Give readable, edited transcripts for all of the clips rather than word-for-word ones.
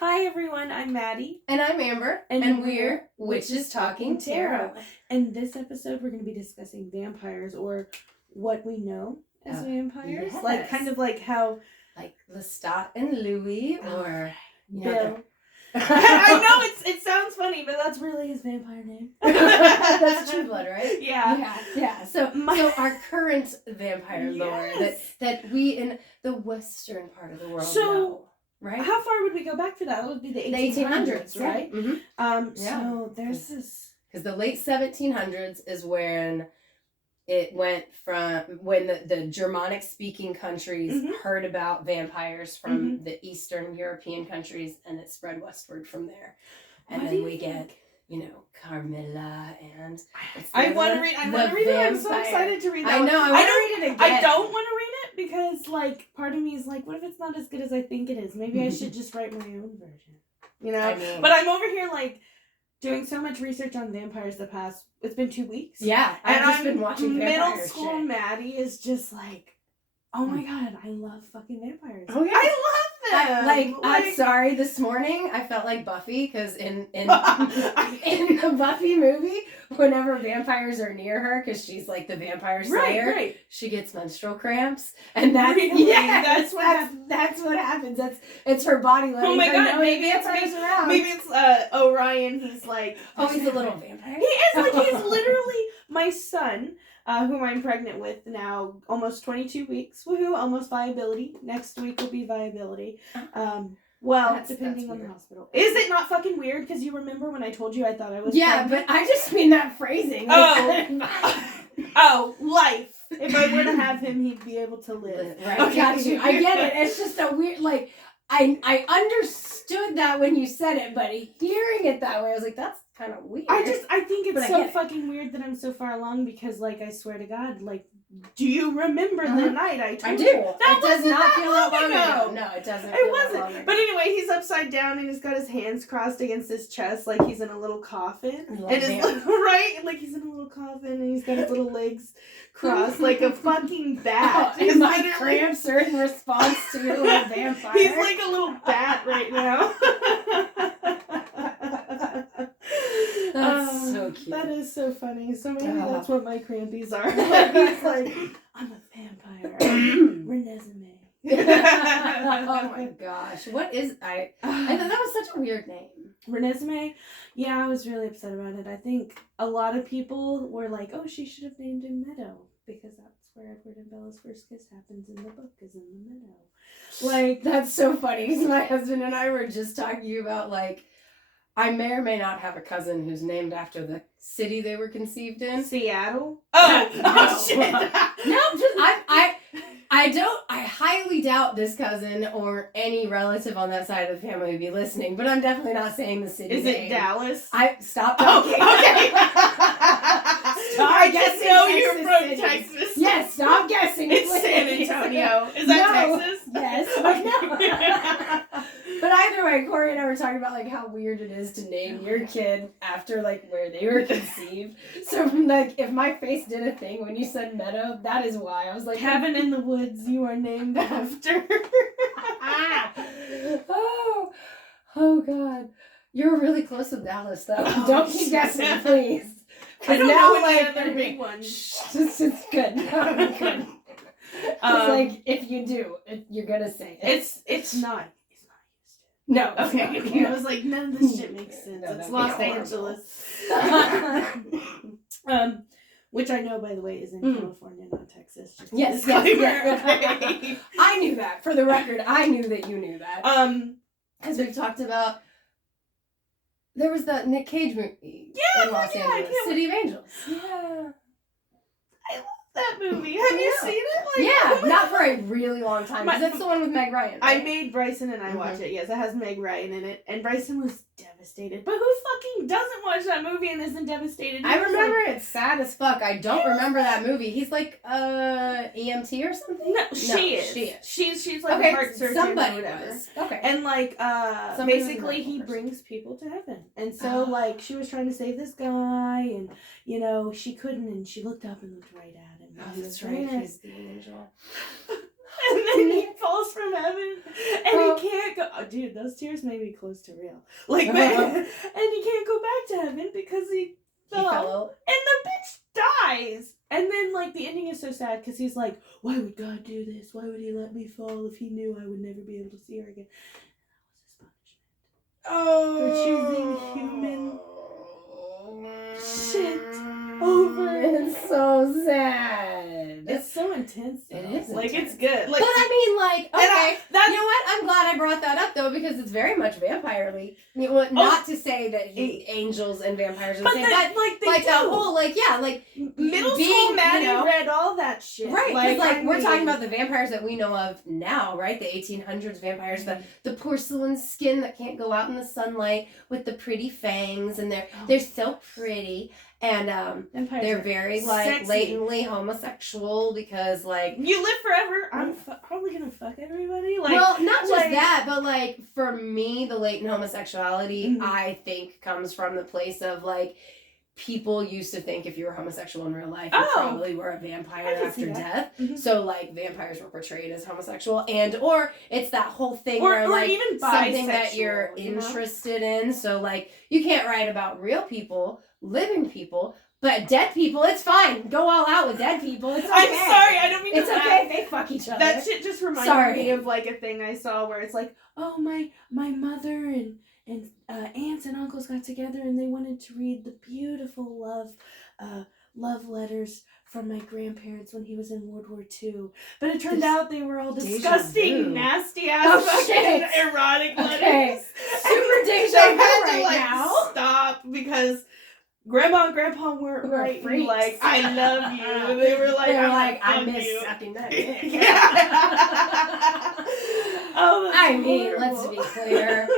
Hi everyone, I'm Maddie. And I'm Amber. And we're Witches Talking Tarot. And this episode we're going to be discussing vampires, or what we know as vampires. Yes. Like, kind of like how... Like Lestat and Louis, or... Bill. I know, it sounds funny, but that's really his vampire name. That's True Blood, right? Yeah. So our current vampire lore that we in the western part of the world know. Right? How far would we go back for that? That would be the 1800s, right? Yeah. Mm-hmm. So there's this... Because the late 1700s is when it went from... When the Germanic-speaking countries heard about vampires from the Eastern European countries, and it spread westward from there. And then we get... Carmilla and... I want to read it. I'm so excited to read that. I know, I want to read it again. I don't want to read it because, part of me is like, what if it's not as good as I think it is? Maybe I should just write my own version. But I'm over here, doing so much research on vampires the past... It's been 2 weeks. Yeah, I've just been watching vampire middle school shit. Maddie is just like, oh my god, I love fucking vampires. Oh yeah. I love them! I'm sorry, this morning I felt like Buffy, because in the Buffy movie, whenever vampires are near her, because she's like the vampire slayer, she gets menstrual cramps, and that's that's what happens. It's her body letting her know maybe vampires around. Maybe it's Orion. He's like, he's a little vampire. He is he's literally my son. Whom I'm pregnant with now, almost 22 weeks. Woohoo, almost viability. Next week will be viability. Depending on the hospital. Is it not fucking weird? Because you remember when I told you I thought I was pregnant? But I just mean that phrasing. Life. If I were to have him, he'd be able to live. Right, okay. Got you. I get it. It's just a weird, I understood that when you said it, but hearing it that way, I was like, that's kind of weird. I think it's so fucking weird that I'm so far along, because, I swear to God, do you remember the night I told you? I do. It does not feel that long ago. No, it doesn't. It wasn't. But anyway, he's upside down and he's got his hands crossed against his chest like he's in a little coffin. And he's he's in a little coffin and he's got his little legs crossed like a fucking bat. And my cramps are in response to your little vampire. He's like a little bat right now. That's so cute. That is so funny. So maybe that's what my crampies are. He's like, I'm a vampire. Renesmee. Oh my gosh. What is... I thought that was such a weird name. Renesmee? Yeah, I was really upset about it. I think a lot of people were like, oh, she should have named him Meadow, because that's where Edward and Bella's first kiss happens in the book, is in the meadow. That's so funny, because my husband and I were just talking about, I may or may not have a cousin who's named after the city they were conceived in. Seattle? Oh shit. No, I highly doubt this cousin or any relative on that side of the family would be listening, but I'm definitely not saying the city name. Is it Dallas? Stop talking. Okay. Stop guessing. I know you're from Texas. Yes, stop guessing. It's San Antonio. Is that Texas? Yes. No. But either way, Corey and I were talking about how weird it is to name your kid after where they were conceived. So if my face did a thing when you said Meadow, that is why. I was like, Cabin in the Woods, you are named after. Oh God. You're really close with Dallas though. Don't keep guessing, please. I don't know any other big ones. This is good. No, good. If you do, you're gonna say it. It's not. No. Okay. I was like, none of this shit makes sense. No, it's Los Angeles. Which I know, by the way, is in California, not Texas. Just yes. Okay. I knew that. For the record, I knew that you knew that. Because we've talked about... There was that Nick Cage movie in Los Angeles. City of Angels. Yeah. I love that movie. Have you seen it? Not for a really long time. Because that's the one with Meg Ryan. Right? I made Bryson and I watch it. Yes, it has Meg Ryan in it. And Bryson was devastated. But who fucking doesn't watch that movie and isn't devastated? I remember it's sad as fuck. I don't remember that movie. He's like EMT or something? No, she is. She's like a heart surgeon or whatever. Was. Okay. And basically he brings people to heaven. And so she was trying to save this guy and she couldn't, and she looked up and looked right at him. Oh, that's right. He's the angel. And then he falls from heaven, and he can't go. Oh, dude, those tears made me close to real. Like, and he can't go back to heaven because he fell out. And the bitch dies. And then, like, the ending is so sad because he's like, why would God do this? Why would he let me fall if he knew I would never be able to see her again? That was his punishment. For choosing human shit over. It's so sad. It's so intense. It is like intense. It's good. Like, but I mean, like, okay, you know what? I'm glad I brought that up though because it's very much vampire-y. Not to say that angels and vampires are the same, but like the whole middle school Maddie read all that shit, right? Because we're talking about the vampires that we know of now, right? The 1800s vampires, the porcelain skin that can't go out in the sunlight with the pretty fangs, and they're so pretty. And they're very latently homosexual because you live forever. I'm probably gonna fuck everybody. Well, not just that, but for me, the latent homosexuality I think comes from the place of people used to think if you were homosexual in real life, you probably were a vampire after death. Mm-hmm. So vampires were portrayed as homosexual, or it's that whole thing where even something that you're interested in. So you can't write about real people. Living people, but dead people, it's fine. Go all out with dead people. It's okay. I'm sorry, I don't mean to. It's okay. They fuck each other. That shit just reminded me of a thing I saw where it's my mother and aunts and uncles got together and they wanted to read the beautiful love letters from my grandparents when he was in World War II. But it turned out they were all disgusting, nasty ass fucking erotic letters. Super deja vu right now. Stop, because Grandma and Grandpa weren't writing I love you. They were I miss sucking that dick. Let's be clear.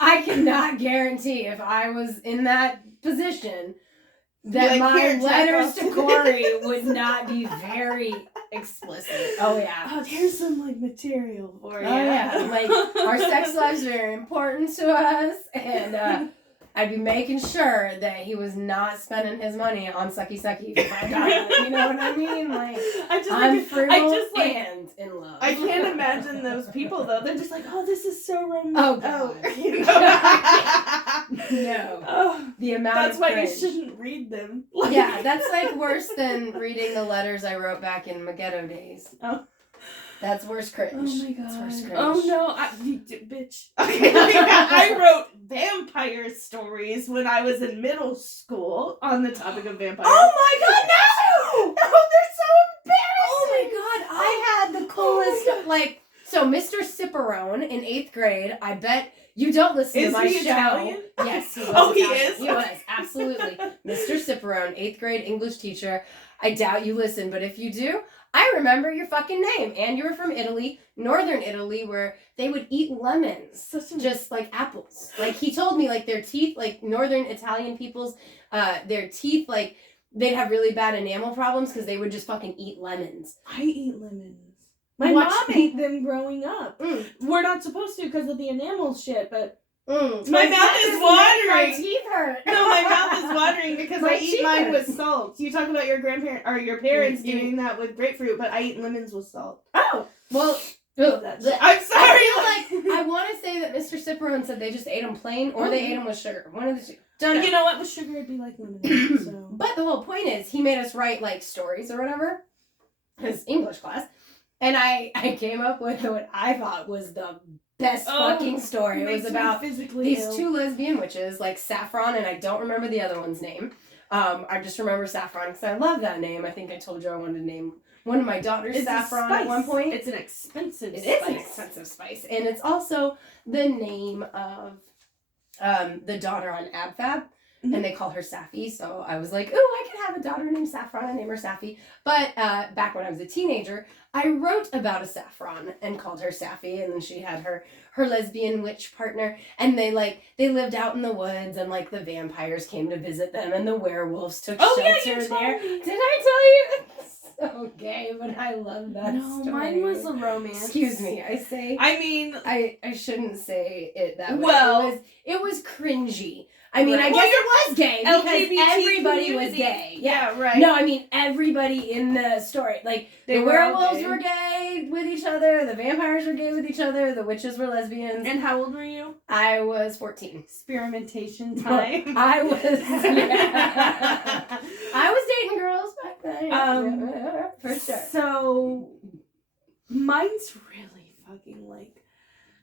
I cannot guarantee if I was in that position that my letters to Corey would not be very explicit. Oh yeah. Oh, here's some material for you. Oh yeah. Our sex lives are very important to us, and I'd be making sure that he was not spending his money on sucky for $5. You know what I mean? I'm frugal and in love. I can't imagine those people though. They're just oh, this is so romantic. Oh God. No. Oh, the amount that's of why cringe. you shouldn't read them. Yeah, that's worse than reading the letters I wrote back in Megiddo days. Oh. That's worse cringe. Oh my God. That's worse cringe. Oh no, bitch. Okay. I wrote vampire stories when I was in middle school on the topic of vampires. Oh my God, no! No, they're so embarrassing. Oh my God, I had the coolest, so Mr. Ciperone in 8th grade, I bet you don't listen to my show. Italian? Yes, he was Oh, Italian. he is? He was, absolutely. Mr. Ciperone, 8th grade English teacher. I doubt you listen, but if you do, I remember your fucking name. And you were from Italy, northern Italy, where they would eat lemons, just like apples. He told me, their teeth, northern Italian people's, their teeth, they'd have really bad enamel problems because they would just fucking eat lemons. I eat lemons. My mom ate them growing up. We're not supposed to because of the enamel shit, but my mouth is watering. My teeth hurt. No, my mouth is watering because I eat mine with salt. You talk about your grandparent or your parents doing that with grapefruit, but I eat lemons with salt. Oh, well. I'm sorry. I want to say that Mr. Ciperone said they just ate them plain or they ate them with sugar. One of the two. Don't know. You know what? With sugar, it'd be like lemonade. So. But the whole point is, he made us write stories or whatever. His English class. And I came up with what I thought was the best fucking story. It was about these two lesbian witches, Saffron, and I don't remember the other one's name. I just remember Saffron because I love that name. I think I told you I wanted to name one of my daughters Saffron at one point. It's an expensive spice. It is an expensive spice. And it's also the name of the daughter on AbFab. Mm-hmm. And they call her Safi, so I was like, oh, I could have a daughter named Saffron and name her Safi. But back when I was a teenager, I wrote about a Saffron and called her Safi, and then she had her lesbian witch partner, and they lived out in the woods, and the vampires came to visit them, and the werewolves took shelter there. Me. Did I tell you? so gay, but I love that story. No, mine was a romance. Excuse me, I say. I mean, I shouldn't say it that way. Well, it was cringy. I mean, I guess it was gay because everybody was gay. Yeah, right. No, I mean everybody in the story. Like the werewolves were gay with each other, the vampires were gay with each other, the witches were lesbians. And how old were you? I was 14. Experimentation time. I was dating girls back then. For sure. So mine's really fucking like,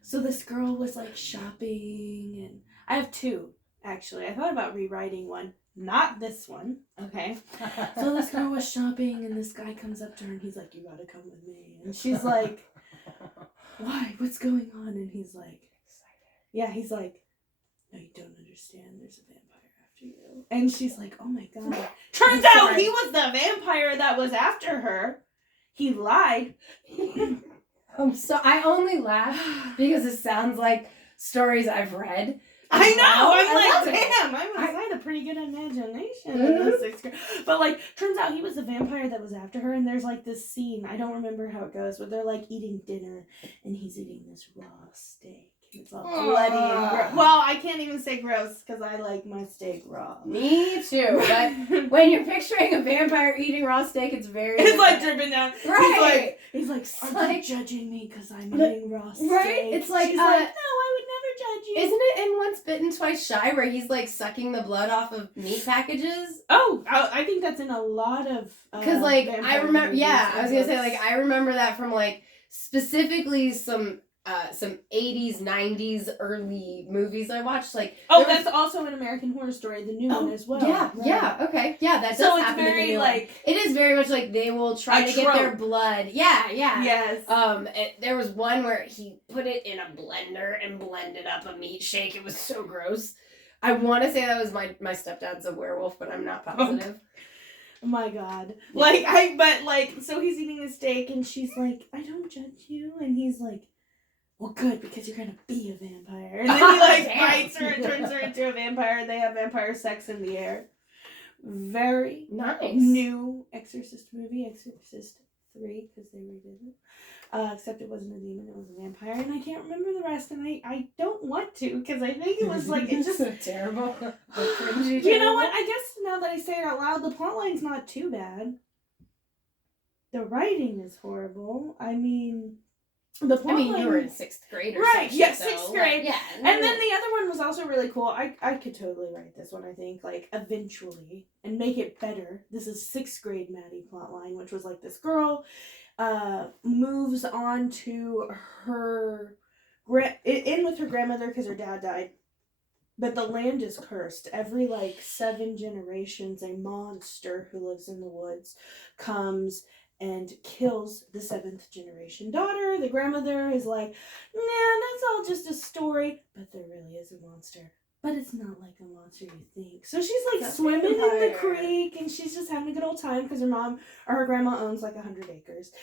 so this girl was like shopping, and I have two. Actually, I thought about rewriting one. Not this one, okay? So this girl was shopping, and this guy comes up to her, and he's like, you gotta come with me. And she's like, why? What's going on? And he's like, yeah, he's like, no, you don't understand. There's a vampire after you. And she's like, oh my God. Turns out he was the vampire that was after her. He lied. I only laugh because it sounds like stories I've read. I know. I'm like, damn. I had a pretty good imagination in the sixth grade. But like, turns out he was the vampire that was after her. And there's like this scene. I don't remember how it goes, but they're like eating dinner, and he's eating this raw steak. It's all bloody and gross. Well, I can't even say gross because I like my steak raw. Me too. But when you're picturing a vampire eating raw steak, it's very. It's like dripping down. Right. He's like, are you judging me because I'm eating raw steak? Right. It's like, she's like, no, I would never judge you. Isn't it in Once Bitten, Twice Shy where he's like sucking the blood off of meat packages? Oh, I think that's in a lot of. Because like I remember, I was gonna say like I remember that from like specifically some 80s, 90s early movies I watched. Like that's also an American Horror Story, the new one as well. Yeah, right. Yeah, okay. Yeah, that does happen in the new one. It is very much like they will try to get their blood. Yeah. Yes. There was one where he put it in a blender and blended up a meat shake. It was so gross. I want to say that was my stepdad's a werewolf, but I'm not positive. Oh my God. Yeah. So he's eating a steak and she's like, I don't judge you. And he's like, well, good, because you're going to be a vampire. And then he, bites her and turns her into a vampire. They have vampire sex in the air. Very nice. New Exorcist movie, Exorcist 3, because they redid it. Except it wasn't a demon, it was a vampire. And I can't remember the rest, and I don't want to, because I think it was, it's just... so terrible. You know what? I guess now that I say it out loud, the plotline's not too bad. The writing is horrible. I mean... you were in 6th grade or something. Right, yeah, 6th grade. Yeah. And then the other one was also really cool. I could totally write this one, I think, eventually, and make it better. This is 6th grade Maddie plotline, which was this girl moves on to her... in with her grandmother because her dad died. But the land is cursed. Every 7 generations, a monster who lives in the woods comes and kills the 7th generation daughter. The grandmother is like, nah, that's all just a story. But there really is a monster. But it's not like a monster you think. So she's swimming in the creek, and she's just having a good old time because her grandma owns 100 acres.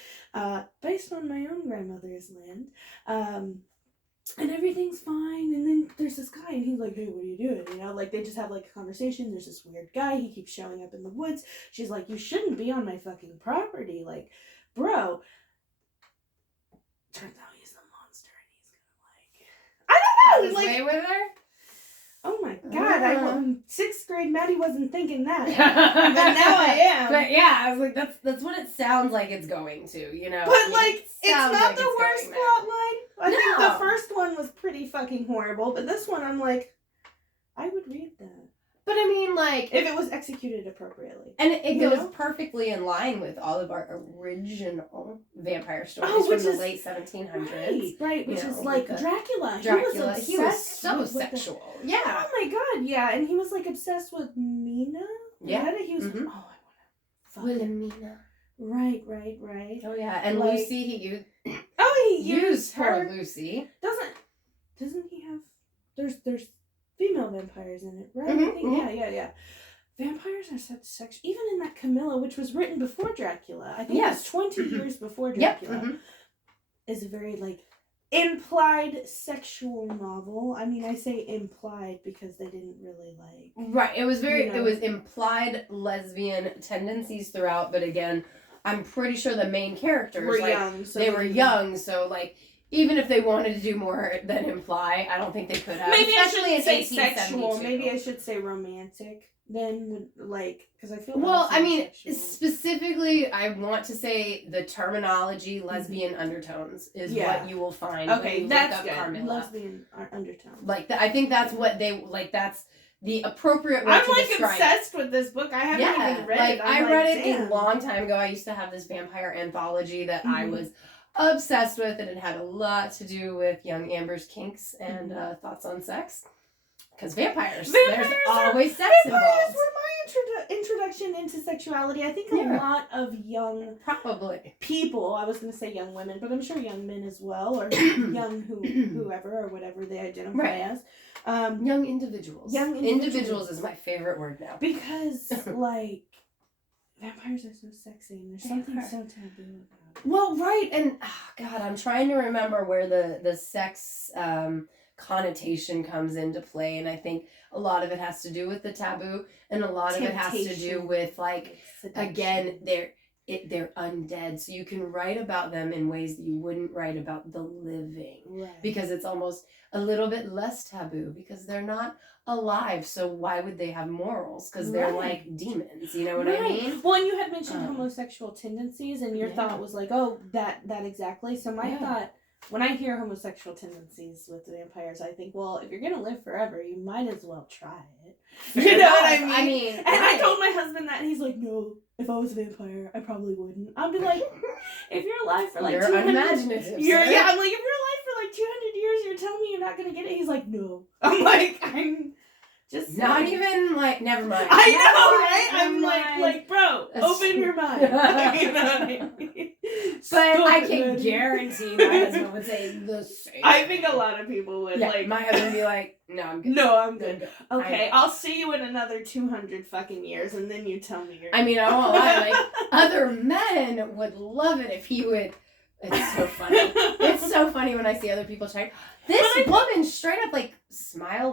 Based on my own grandmother's land. And everything's fine, and then there's this guy, and he's like, hey, what are you doing? They just have a conversation. There's this weird guy, he keeps showing up in the woods. She's like, you shouldn't be on my fucking property, bro. Turns out he's the monster, and he's gonna I don't know, stay with her? Oh my God, 6th grade Maddie wasn't thinking that. But now I am. But yeah, I was like, that's what it sounds like it's going to, But it's not the worst plot line. I think the first one was pretty fucking horrible, but this one I'm like, I would read that. But I mean, if it was executed appropriately. And it goes perfectly in line with all of our original vampire stories from the late 1700s. Right, which is Dracula. He was so sexual. Yeah. Oh my God, yeah. And he was obsessed with Mina. Yeah. He was I want to fuck Wilhelmina. Right. Oh yeah, and Lucy, he used her. Lucy. Doesn't he have? There's female vampires in it, right? Mm-hmm, I think, yeah. Vampires are such sex. Even in that Camilla, which was written before Dracula, I think it was 20 years before Dracula, is a very implied sexual novel. I mean, I say implied because they didn't really Right. It was very. It was implied lesbian tendencies throughout, but again. I'm pretty sure the main characters were young. So they were young, so like even if they wanted to do more than imply, I don't think they could have. Maybe especially I shouldn't in say sexual. Maybe I should say romantic. Then, like, because I feel. Well, I mean, specifically, I want to say the terminology lesbian undertones is what you will find. Okay, when you that's look up good. Carmilla. Lesbian undertones. Like, I think that's what they like. That's the appropriate way to describe. I'm obsessed with this book. I haven't even read it. I read it a long time ago. I used to have this vampire anthology that I was obsessed with, and it had a lot to do with young Amber's kinks and thoughts on sex. Because vampires, there's always sex involved. Vampires were my introduction into sexuality. I think a lot of young people, I was going to say young women, but I'm sure young men as well, or young whoever or whatever they identify as. Young individuals. Young individuals is my favorite word now. Because, like, vampires are so sexy and there's something so taboo about it. Well, right, and, God, I'm trying to remember where the sex connotation comes into play, and I think a lot of it has to do with the taboo, and a lot of it has to do with, like again, they're undead, so you can write about them in ways that you wouldn't write about the living, because it's almost a little bit less taboo, because they're not alive, so why would they have morals? Because they're like demons, you know what I mean? Well, and you had mentioned homosexual tendencies, and your thought was like, oh, that exactly. So my thought, when I hear homosexual tendencies with vampires, I think, well, if you're going to live forever, you might as well try it. You know what I mean? And I told my husband that, and he's like, no, if I was a vampire, I probably wouldn't. I'd be like, if you're alive for like 200 years. Unimaginative. I'm like, if you're alive for like 200 years, you're telling me you're not going to get it? He's like, no. I'm like, I'm just not even like, never mind. I know, right? I'm like, bro, open your mind. You know what I mean? But I can guarantee my husband would say the same. I think a lot of people would. Yeah, like, my husband would be like, no, I'm good. No, I'm good. Okay, I'll see you in another 200 fucking years, and then you tell me you're I mean, I won't lie, like, other men would love it if he would. It's so funny. It's so funny when I see other people try. This woman straight up, like,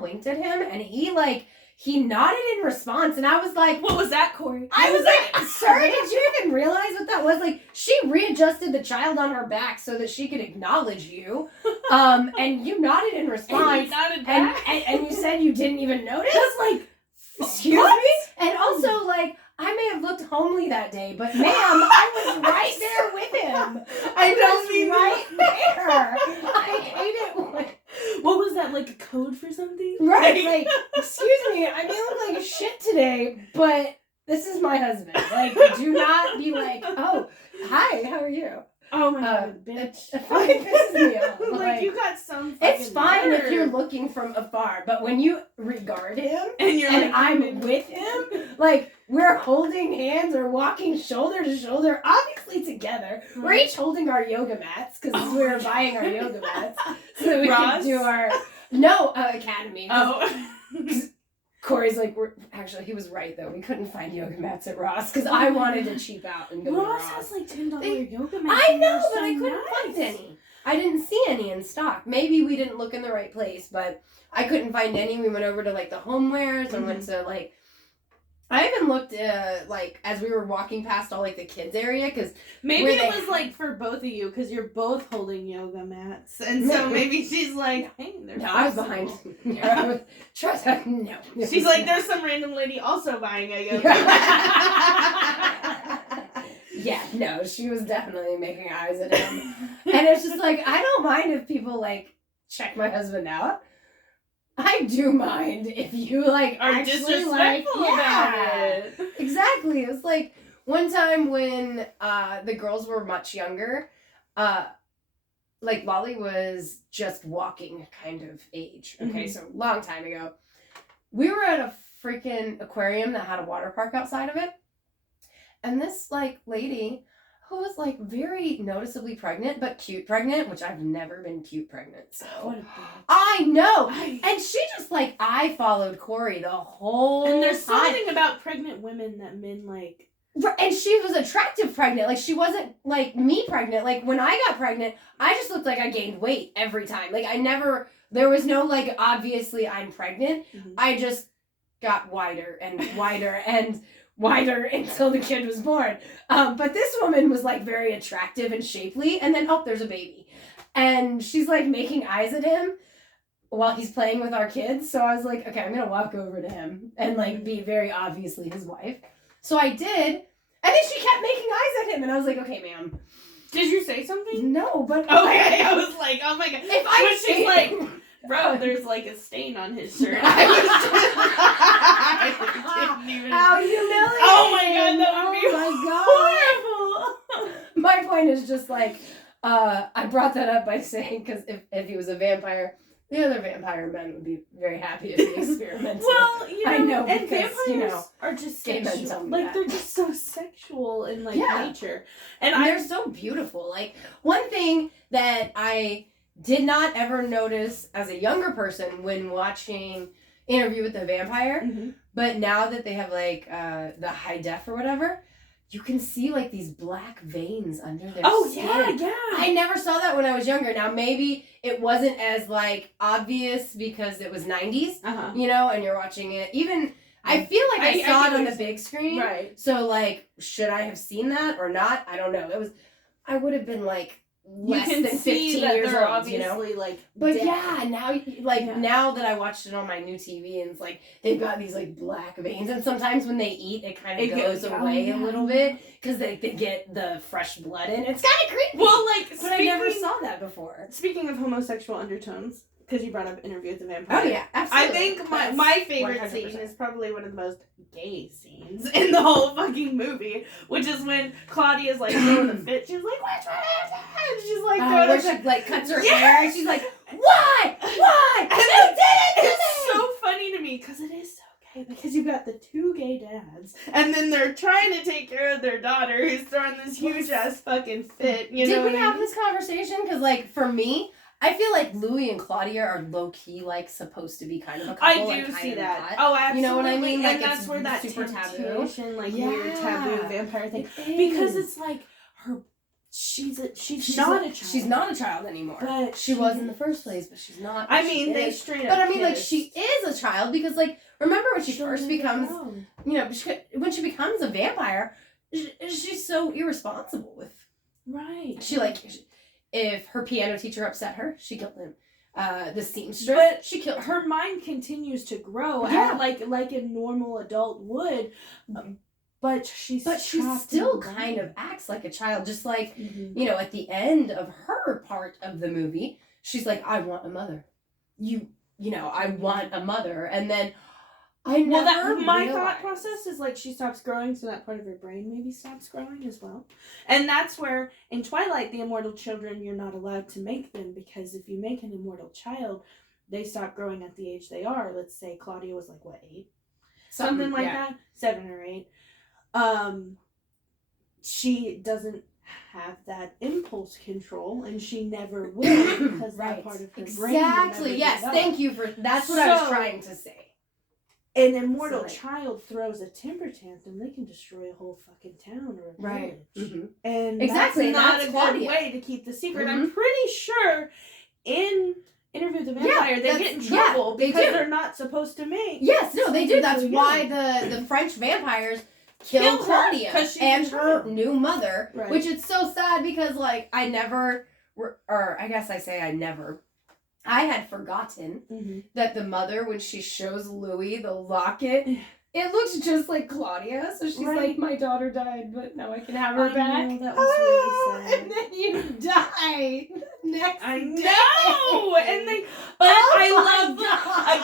winked at him, and he nodded in response, and I was like, what was that, Corey? I was like, sir, did you even realize what that was? Like, she readjusted the child on her back so that she could acknowledge you, and you nodded in response. And you nodded back? And you said you didn't even notice? That's like, excuse me? And also, like, I may have looked homely that day, but ma'am, I was right there with him. I was right there. I hate it when... What was that, like a code for something? Right, like, excuse me, I may look like shit today, but this is my husband. Like, do not be like, oh, hi, how are you? Oh my god, bitch. It fucking pisses me off. Like, you got some It's fine if you're looking from afar, but when you regard him and I'm with him, like, we're holding hands or walking shoulder to shoulder, obviously together. We're each holding our yoga mats, because we're buying our yoga mats so that we can do our... No, Academy. Oh. Corey's like, actually, he was right, though. We couldn't find yoga mats at Ross, because I wanted to cheap out and go to Ross. Ross has, like, $10 yoga mats. I know, but I couldn't find any. I didn't see any in stock. Maybe we didn't look in the right place, but I couldn't find any. We went over to, like, the homewares and went to, like... I even looked, like, as we were walking past all, like, the kids area, because... Maybe it was, like, for both of you, because you're both holding yoga mats. And so maybe she's like, hey, there's... No, I was behind. No. She's like, there's some random lady also buying a yoga mat. Yeah, no, she was definitely making eyes at him. And it's just like, I don't mind if people, like, check my husband out. I do mind if you, like, are actually, disrespectful about it. Exactly. It was like one time when the girls were much younger, like, Lolly was just walking kind of age. Okay, so long time ago. We were at a freaking aquarium that had a water park outside of it. And this, like, lady who was, like, very noticeably pregnant, but cute pregnant, which I've never been cute pregnant, so. What a I know! And she just, like, I followed Corey the whole time. And there's something about pregnant women that men, like... And she was attractive pregnant. Like, she wasn't, like, me pregnant. Like, when I got pregnant, I just looked like I gained weight every time. Like, there was no, like, obviously I'm pregnant. I just got wider and wider. And wider until the kid was born. But this woman was like very attractive and shapely, and then there's a baby, and she's like making eyes at him while he's playing with our kids. So I was like, okay, I'm gonna walk over to him and like be very obviously his wife. So I did, and then she kept making eyes at him, and I was like, okay, ma'am. Did you say something? No, but okay, I was like, oh my god. She's like, bro, there's like a stain on his shirt. I didn't even. How humiliating! Oh my god, that would be horrible. My point is just like, I brought that up by saying because if he was a vampire, the other vampire men would be very happy if he experimented. Well, I know and because vampires are just sexual. Like they're just so sexual in like nature, and they're so beautiful. Like one thing that I did not ever notice as a younger person when watching Interview with the Vampire, but now that they have like the high def or whatever, you can see like these black veins under their skin. Yeah. I never saw that when I was younger. Now maybe it wasn't as like obvious because it was 90s, you know, and you're watching it. Even I feel like I saw it on the big screen. Right. So like, should I have seen that or not? I don't know. I would have been like less than 15 years old, obviously, you know? like, but dead. Now that I watched it on my new TV and it's like they've got these like black veins, and sometimes when they eat it kind of goes away a little bit because they get the fresh blood in. It's kind of creepy. Well, like, but I never saw that before. Speaking of homosexual undertones, because you brought up Interview with the Vampire. Oh yeah, absolutely. I think my favorite 100%. scene is probably one of the most gay scenes in the whole fucking movie, which is when Claudia's like throwing a fit. She's like, "Which one is it?" And she's like throwing where a fit. she like cuts her hair and she's like, "Why? And they did it! It's so funny to me because it is so gay, because you've got the two gay dads, and then they're trying to take care of their daughter who's throwing this huge ass fucking fit. You know? Did we have this conversation? Because like for me, I feel like Louis and Claudia are low key like supposed to be kind of a couple. I do like, see that. Hot. Oh, absolutely. You know what I mean? Like and that's where that super temptation, taboo. like weird taboo vampire thing, because it's like her. She's not a child. She's not a child anymore. But she was in the first place, but she's not. I mean, they straight up. But I mean, like she is a child because, like, remember when she first becomes, you know, when she becomes a vampire, she's so irresponsible with. Right. She like, if her piano teacher upset her, she killed him. The seamstress, but she killed her mind continues to grow at like a normal adult would. But she still kind of acts like a child, just like, you know, at the end of her part of the movie, she's like, I want a mother. You know, I want a mother. And then my thought process is like she stops growing, so that part of her brain maybe stops growing as well. And that's where, in Twilight, the immortal children, you're not allowed to make them, because if you make an immortal child, they stop growing at the age they are. Let's say Claudia was like, what, 8? Something like that? 7 or 8. She doesn't have that impulse control, and she never will, because that part of her brain. Exactly. Yes. Thank you for. That's what I was trying to say. An immortal child throws a temper tantrum, they can destroy a whole fucking town or a village. Mm-hmm. And exactly, that's not good way to keep the secret. I'm pretty sure in Interview with the Vampire, they get in trouble because they're not supposed to make. Yes, no, they do. That's why the French vampires kill Claudia and her new mother, which is so sad because, like, I had forgotten that the mother, when she shows Louis the locket, it looks just like Claudia. So she's like, my daughter died, but now I can have her back. Know, that was really sad. And then you die next I know! day. And they, but I love,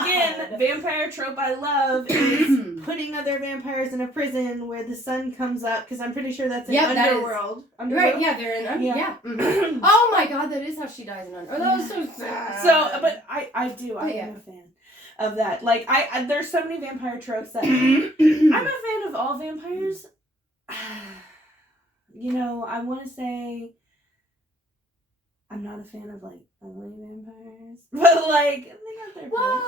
again, vampire trope I love is putting other vampires in a prison where the sun comes up, because I'm pretty sure that's in Underworld. Right, yeah, they're in Underworld. Oh my god, that is how she dies in Underworld. That was so sad. So, but I am a fan of that. Like, there's so many vampire tropes that I'm a fan of all vampires. You know, I want to say I'm not a fan of, like, ugly vampires, but, like, they got their place.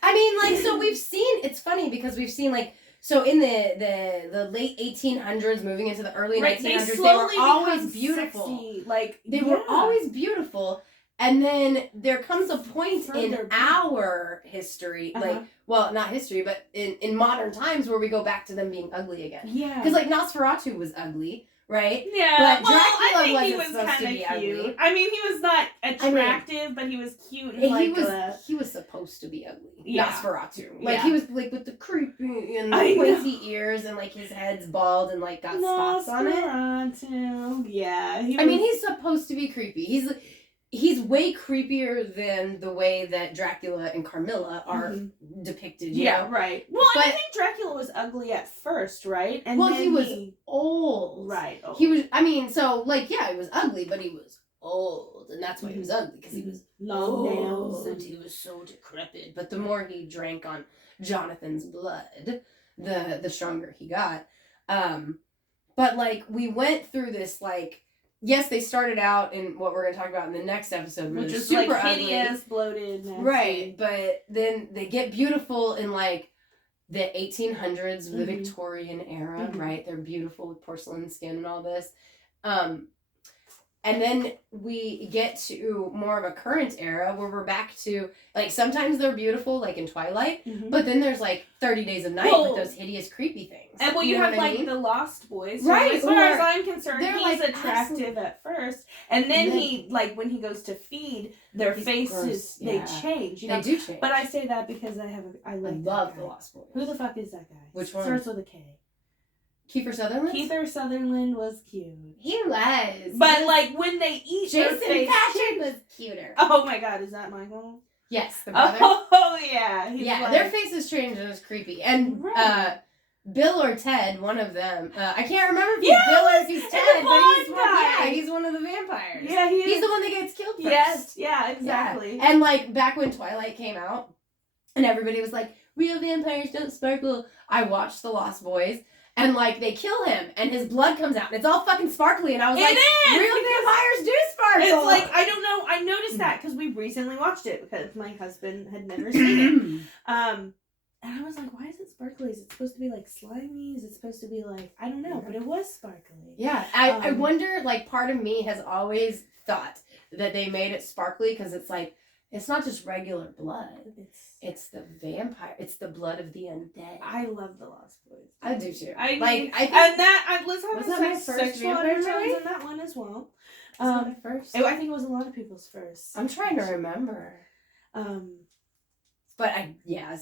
I mean, like, so we've seen, it's funny because we've seen, like, so in the late 1800s, moving into the early 1900s, they were always beautiful. Sexy. Like, they were always beautiful. And then there comes a point in our history, like, well, not history, but in modern times where we go back to them being ugly again. Yeah. Because, like, Nosferatu was ugly, right? Yeah. But Dracula wasn't supposed to be ugly. I mean, he was not attractive, but he was cute. And he was supposed to be ugly. Yeah. Nosferatu. Like, he was, like, with the creepy and the pointy ears and, like, his head's bald and, like, got spots on it. Nosferatu. Yeah. I mean, he's supposed to be creepy. He's way creepier than the way that Dracula and Carmilla are depicted. You know? Right. Well, I think Dracula was ugly at first, right? And then he was old. Right. Old. He was. I mean, so like, yeah, he was ugly, but he was old, and that's why he was ugly, because he was long nails and he was so decrepit. But the more he drank on Jonathan's blood, the stronger he got. But like, we went through this, like. Yes, they started out in what we're going to talk about in the next episode, which is super like hideous, bloated, nasty. Right, but then they get beautiful in like the 1800s, the Victorian era, right? They're beautiful with porcelain skin and all this. And then we get to more of a current era where we're back to, like, sometimes they're beautiful, like in Twilight, but then there's, like, 30 Days of Night with those hideous, creepy things. And, well, you have, like, the Lost Boys. Right. As far as I'm concerned, he's like, attractive at first. And then he, like, when he goes to feed, their faces, they change. You know? They do change. But I say that because I love the Lost Boys. Who the fuck is that guy? Which one? Starts with a K. Kiefer Sutherland? Kiefer Sutherland was cute. He was. But, like, when they eat Jason Patrick was cuter. Oh, my God. Is that Michael? Yes, the brother. Oh, yeah. Yeah, their faces change and it's creepy. And, Bill or Ted, one of them. I can't remember if he's Bill or if he's Ted, but he's one of the vampires. Yeah, he is. He's the one that gets killed first. Yes, yeah, exactly. Yeah. And, like, back when Twilight came out, and everybody was like, real vampires don't sparkle. I watched The Lost Boys. And, like, they kill him, and his blood comes out, and it's all fucking sparkly, and I was like, real vampires do sparkle! It's like, I don't know, I noticed that, because we recently watched it, because my husband had never seen it. And I was like, why is it sparkly? Is it supposed to be, like, slimy? Is it supposed to be, like, I don't know, but it was sparkly. Yeah, I wonder, like, part of me has always thought that they made it sparkly, because it's like, it's not just regular blood. It's the vampire. It's the blood of the undead. I love The Lost Boys. I do too. Let's have my first vampire movie in that one as well. Was that my first? I think it was a lot of people's first. I'm trying to remember. But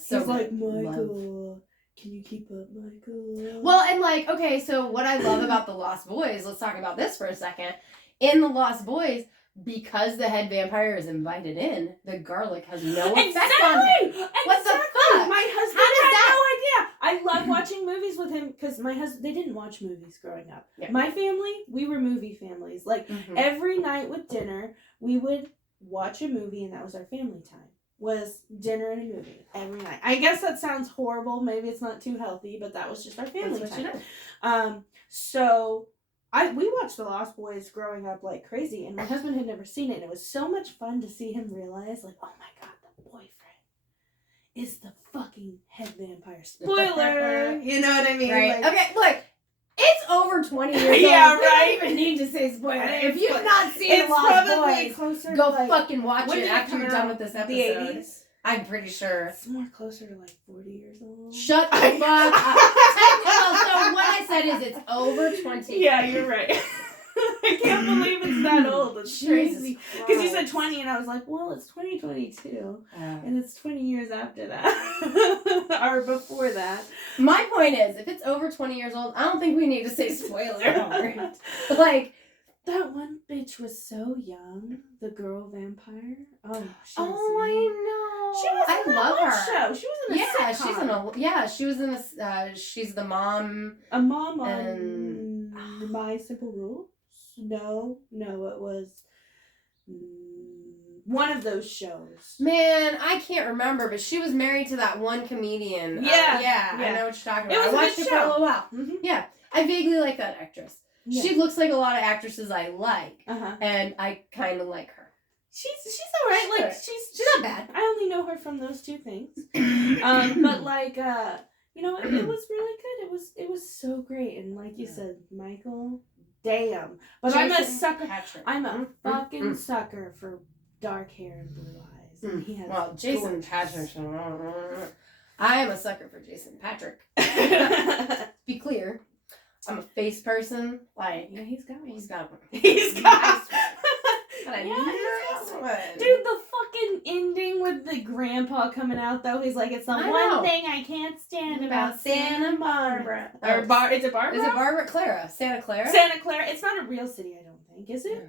so he's like, Michael, can you keep up, Michael? Well, and like, okay, so what I love about The Lost Boys, let's talk about this for a second. In The Lost Boys, because the head vampire is invited in, the garlic has no effect on him. What the fuck? My husband had no idea. I love watching movies with him because they didn't watch movies growing up. Yeah. My family, we were movie families. Like every night with dinner, we would watch a movie, and that was our family time. Was dinner and a movie every night. I guess that sounds horrible. Maybe it's not too healthy, but that was just our family time. So we watched The Lost Boys growing up like crazy, and my husband had never seen it, and it was so much fun to see him realize, like, oh my God, the boyfriend is the fucking head vampire. Spoiler! You know what I mean? Right. Like, okay, look. It's over 20 years old. Yeah, right. We don't even need to say spoiler. If you've not seen The Lost Boys, go fucking watch it after you're done with this episode. The 80s? I'm pretty sure. It's more closer to like 40 years old. Shut the fuck up. So what I said is it's over 20. Yeah, you're right. I can't believe it's that old. It's crazy. Because you said 20, and I was like, well, it's 2022. And it's 20 years after that. Or before that. My point is, if it's over 20 years old, I don't think we need to say spoiler alert. Like, that one bitch was so young. The girl vampire. Oh, I know. She was in love her. Show. She was in a sitcom. She was in a. She's the mom. A mom on My Simple Rules. No, it was one of those shows. Man, I can't remember, but she was married to that one comedian. Yeah. I know what you're talking about. It was I watched it for a little while. Mm-hmm. Yeah, I vaguely like that actress. Yeah. She looks like a lot of actresses I like, and I kind of like her. She's all right. Sure. Like she's not bad. I only know her from those two things. But like you know, it was really good. It was so great, and like you said, Michael, damn. But I'm a sucker. I'm a fucking sucker for dark hair and blue eyes. And he has Jason Patrick. I am a sucker for Jason Patrick. Be clear, I'm a face person. Like, yeah, he's got one. He's got one. Dude, the fucking ending with the grandpa coming out, though, he's like, it's the one thing I can't stand about Santa Barbara. Is it Barbara? Is it Barbara? Clara. Santa Clara? Santa Clara. It's not a real city, I don't think, is it? Yeah.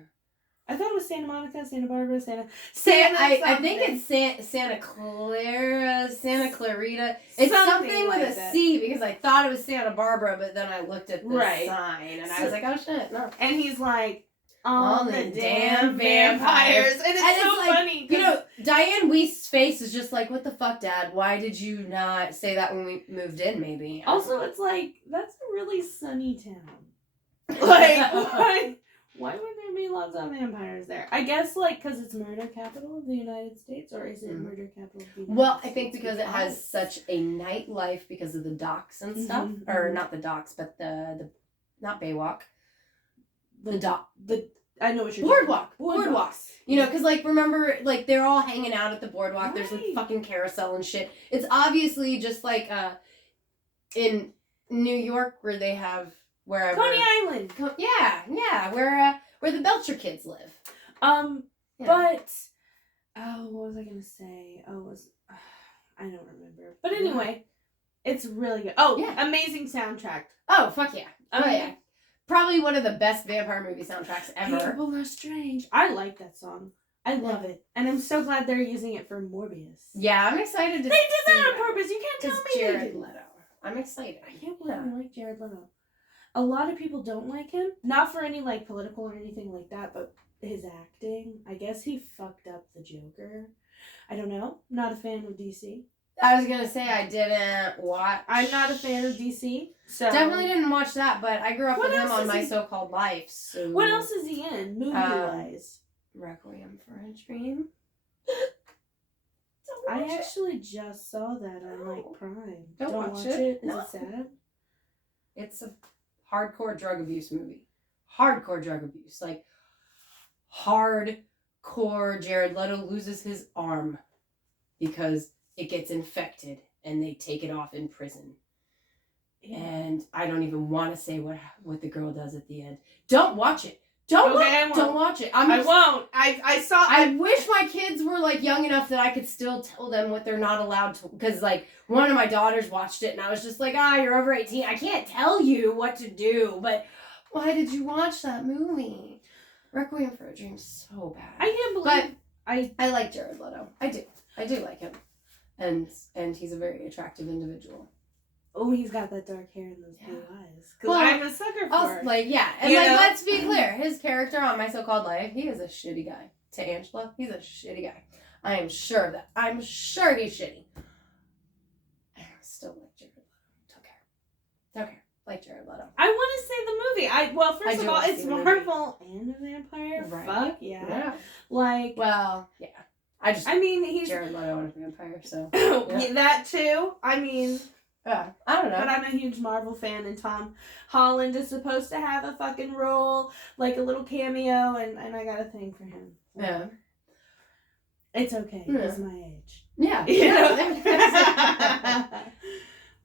I thought it was Santa Monica, Santa Barbara, Santa. I think it's Santa Clara, Santa Clarita. It's something with a C because I thought it was Santa Barbara, but then I looked at the sign and I was like, oh shit, no. And he's like, all the damn vampires. And it's so like, funny. You know, Diane Weist's face is just like, what the fuck, Dad? Why did you not say that when we moved in, maybe? Also, it's like, that's a really sunny town. Like, why would there be lots of vampires there? I guess, like, because it's murder capital of the United States, or is it murder capital of the United States? Well, I think because it has such a nightlife because of the docks and stuff. Or not the docks, but the not Baywalk. I know what you're Boardwalks. You know, because, like, remember, like, they're all hanging out at the boardwalk. Right. There's a fucking carousel and shit. It's obviously just, like, in New York where they have wherever. Coney Island. Where the Belcher kids live. But, what was I going to say? I don't remember. But anyway, it's really good. Oh, yeah. Amazing soundtrack. Oh, fuck yeah. Oh, yeah. Probably one of the best vampire movie soundtracks ever. People are strange. I like that song. I love it. And I'm so glad they're using it for Morbius. Yeah, I'm excited to They did that on purpose. You can't tell me Jared Leto. I'm excited. I can't believe I like Jared Leto. A lot of people don't like him. Not for any, like, political or anything like that, but his acting. I guess he fucked up the Joker. I don't know. Not a fan of DC. I was going to say I didn't watch. I'm not a fan of DC. So definitely didn't watch that, but I grew up with him on My So-Called Life. So what else is he in, movie-wise? Requiem for a Dream. I actually just saw that on, like, Prime. Don't watch it. Is it sad? It's a hardcore drug abuse movie. Hardcore drug abuse. Like, hardcore Jared Leto loses his arm because it gets infected and they take it off in prison. Yeah. And I don't even want to say what the girl does at the end. Don't watch it. Don't watch it. I won't. I wish my kids were, like, young enough that I could still tell them what they're not allowed to. Because, like, one of my daughters watched it and I was just like, you're over 18. I can't tell you what to do. But why did you watch that movie? Requiem for a Dream so bad. I can't believe. I like Jared Leto. I do like him. And he's a very attractive individual. Oh, he's got that dark hair and those blue eyes. Because I'm a sucker for it. Like, yeah. And, like, let's be clear. His character on My So-Called Life, he is a shitty guy. To Angela, he's a shitty guy. I am sure of that. I'm sure he's shitty. I still like Jared Leto. Don't care. Like Jared Leto. I want to say the movie. First of all, it's Marvel and a vampire. Right. Fuck yeah. Like. Well, yeah. He's Jared Leto and a vampire, so. Yeah. That too. I mean. I don't know. But I'm a huge Marvel fan, and Tom Holland is supposed to have a fucking role, like a little cameo, and I got a thing for him. So. Yeah. It's okay. Yeah. He's my age. Yeah. You know?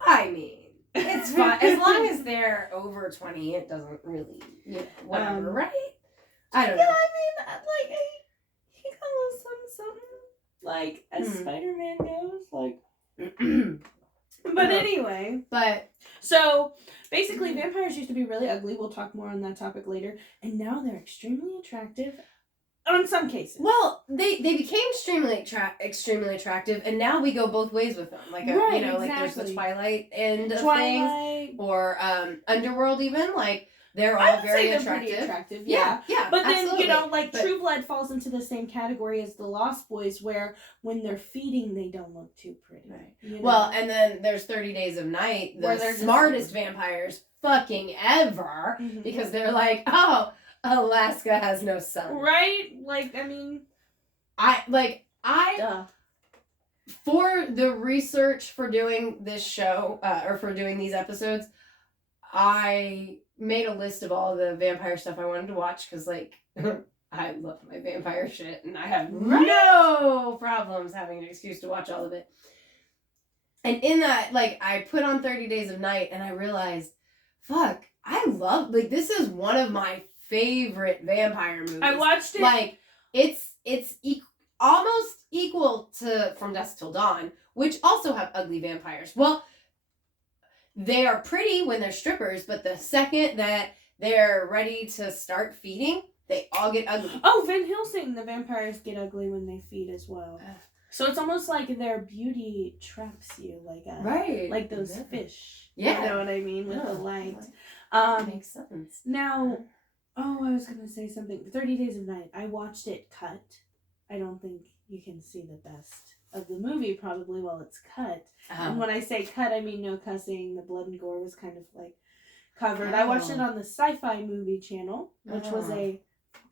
I mean, it's fine. As long as they're over 20, it doesn't really, whatever, right? I don't know. Yeah, I mean, like, he got a little something, like, as Spider-Man goes, like... But anyway. So, basically, vampires used to be really ugly. We'll talk more on that topic later. And now they're extremely attractive. In some cases. Well, they became extremely attractive, and now we go both ways with them. Like, like there's the Twilight end of things. Or Underworld even. Like, they're all very attractive. Pretty attractive. Yeah. But absolutely. Then, True Blood falls into the same category as the Lost Boys, where when they're feeding, they don't look too pretty. Right. Well, and then there's 30 Days of Night, the smartest vampires fucking ever, because they're like, oh, Alaska has no sun. Right? Like, I mean... For the research for doing this show, or for doing these episodes, I made a list of all the vampire stuff I wanted to watch because, like, I love my vampire shit, and I have no problems having an excuse to watch all of it. And in that, like, I put on 30 Days of Night, and I realized, fuck, I love, like, this is one of my favorite vampire movies. I watched it. Like, it's almost equal to From Dusk Till Dawn, which also have ugly vampires. Well, they are pretty when they're strippers, but the second that they're ready to start feeding, they all get ugly. Oh, Van Helsing, the vampires get ugly when they feed as well. So it's almost like their beauty traps you, like those fish. Yeah. You know what I mean? With the light. Makes sense. Now, I was going to say something. 30 Days of Night, I watched it cut. I don't think you can see the best of the movie probably while it's cut. And when I say cut, I mean no cussing. The blood and gore was kind of like covered. I watched it on the Sci-Fi Movie channel, which was a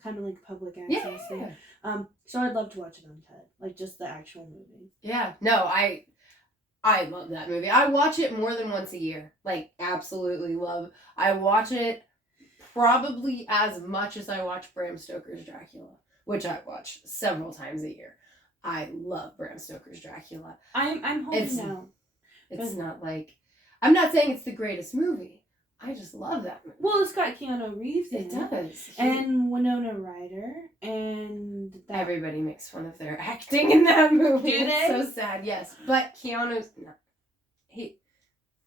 kind of like public access thing. So I'd love to watch it uncut, like just the actual movie. Yeah. No, I love that movie. I watch it more than once a year. Like, absolutely love. I watch it probably as much as I watch Bram Stoker's Dracula, which I watch several times a year. I love Bram Stoker's Dracula. I'm holding out. It's not like, I'm not saying it's the greatest movie. I just love that movie. Well, it's got Keanu Reeves in it. It does. And Winona Ryder. And everybody makes fun of their acting in that movie. Do they? It's so sad, yes. But Keanu's not.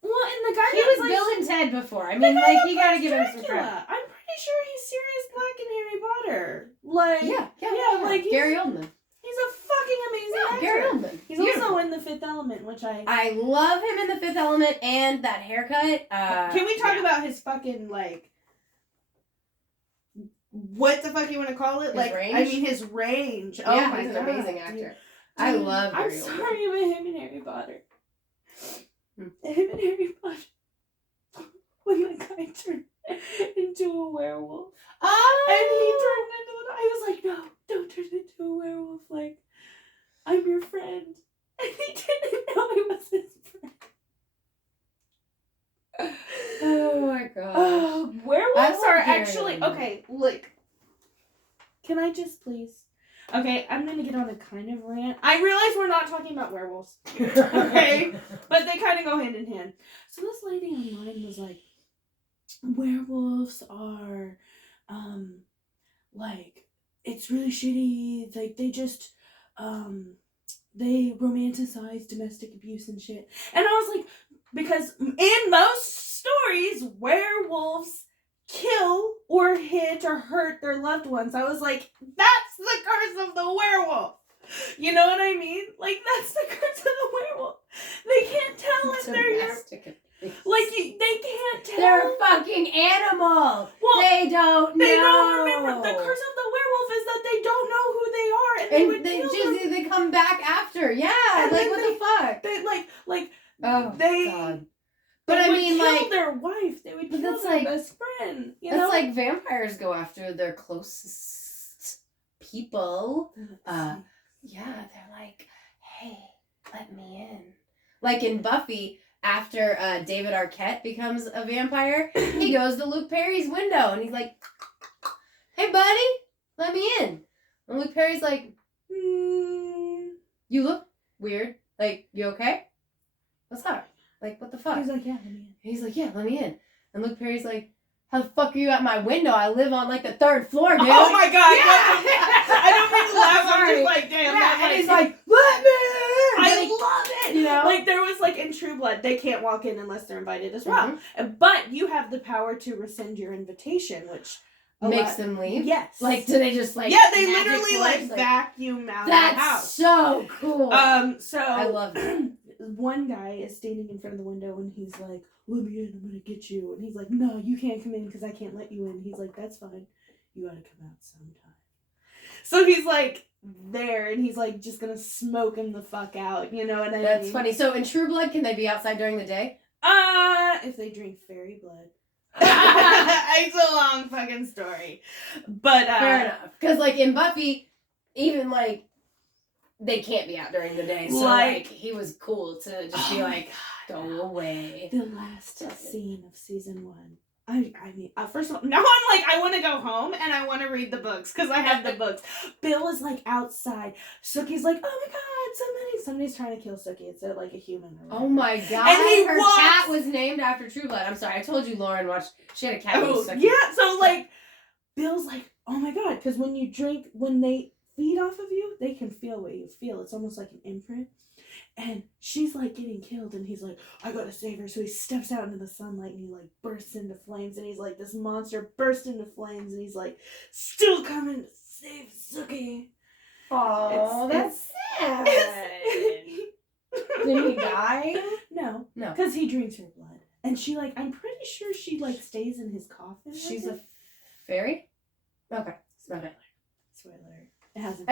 Well, and the guy he was Bill and Ted before. I mean, like, you gotta give him some credit. I'm pretty sure he's Sirius Black in Harry Potter. Like, yeah. Like Gary Oldman. He's a fucking amazing actor. Gary Oldman. He's also in The Fifth Element, which I love him in The Fifth Element and that haircut. Can we talk about his fucking, like, what the fuck you want to call it? His range? I mean, his range. Oh my god. He's an amazing actor. I love Gary Oldman. I'm sorry about him and Harry Potter. Him and Harry Potter. When the guy turned into a werewolf. Oh! And he turned into I was like, no, don't turn into a werewolf. Like, I'm your friend. And he didn't know I was his friend. Oh my gosh. Werewolves are actually... Okay, look. Can I just please... Okay, I'm going to get on a kind of rant. I realize we're not talking about werewolves. Okay? But they kind of go hand in hand. So this lady online was like, werewolves are, like, it's really shitty. Like, they just, they romanticize domestic abuse and shit. And I was like, because in most stories, werewolves kill or hit or hurt their loved ones. I was like, that's the curse of the werewolf. You know what I mean? Like, that's the curse of the werewolf. They can't tell if they're your... Like, they can't tell. They're fucking animals. Well, they don't know. They don't remember. The curse of the werewolf is that they don't know who they are, and they would kill them. They come back after. Yeah, and like, what the fuck? They, God. But I mean, kill like, their wife. They would kill their best friend. You know? That's like vampires go after their closest people. Yeah, they're like, hey, let me in. Like in Buffy, after David Arquette becomes a vampire, he goes to Luke Perry's window and he's like, hey, buddy, let me in. And Luke Perry's like, you look weird. Like, you okay? What's up? Like, what the fuck? He's like, yeah, let me in. He's like, yeah, let me in. And Luke Perry's like, how the fuck are you at my window? I live on, like, the 3rd floor, dude. Oh, my God. Yeah. I don't mean to laugh. I'm just like, damn. Yeah, and he's like, let me in. I love it. You know? Like, there was, like, in True Blood, they can't walk in unless they're invited as well. But you have the power to rescind your invitation, which... makes them leave? Yes. Like, do they just, like... Yeah, they literally, like, vacuum out of the house. That's so cool. So... I love it. One guy is standing in front of the window and he's like, let me in, I'm gonna get you. And he's like, no, you can't come in because I can't let you in. He's like, that's fine. You gotta come out sometime. So he's like there and he's like just gonna smoke him the fuck out. You know what I mean? That's funny. So in True Blood, can they be outside during the day? If they drink fairy blood. It's a long fucking story. But, fair enough. Because, like, in Buffy, even, like, they can't be out during the day. So, like he was cool to just be like, go away. The last scene of season 1. I mean, first of all, now I'm like, I want to go home and I want to read the books because I have the books. Bill is like outside. Suki's like, oh my god, somebody's trying to kill Suki. It's like a human. Oh my god! And her cat was named after True Blood. I'm sorry, I told you Lauren watched. She had a cat named Suki. Yeah, so like, Bill's like, oh my god, because when they feed off of you, they can feel what you feel. It's almost like an imprint. And she's like getting killed, and he's like, I gotta save her. So he steps out into the sunlight and he like bursts into flames, and he's like, this monster burst into flames, and he's like, still coming to save Suki. Oh, that's sad. Did he die? No. Because he drinks her blood. And she like, I'm pretty sure she like stays in his coffin. She's a fairy? Okay. Spoiler. It hasn't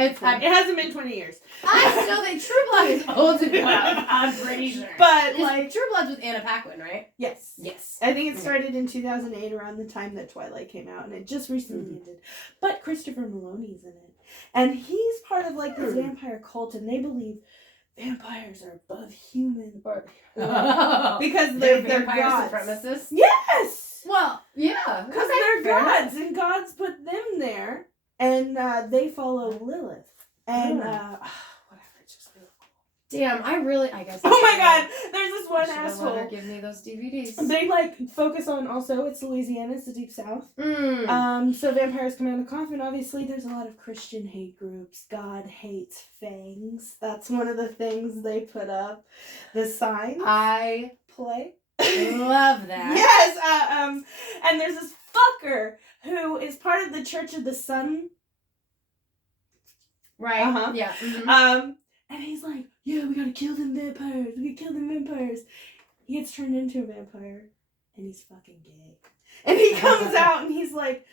been 20 years. I still think True Blood is old enough. I'm pretty sure. But like True Blood's with Anna Paquin, right? Yes. I think it started in 2008, around the time that Twilight came out, and it just recently ended. But Christopher Maloney's in it, and he's part of like this vampire cult, and they believe vampires are above human, because they're vampire gods. supremacists. Yes. Well, yeah, because they're gods, and gods put them there. And they follow Lilith. And, whatever, it's just really cool. Damn, I guess. Oh my god, there's this one asshole. Let her give me those DVDs. They, like, focus on also, it's Louisiana, it's the Deep South. So vampires come out of the coffin. Obviously, there's a lot of Christian hate groups. God hates fangs. That's one of the things they put up. The sign. I play. Love that. Yes, and there's this fucker who is part of the Church of the Sun. Right. Uh-huh. Yeah. Mm-hmm. And he's like, yeah, we gotta kill them vampires. We gotta kill them vampires. He gets turned into a vampire, and he's fucking gay. And he comes out, and he's like,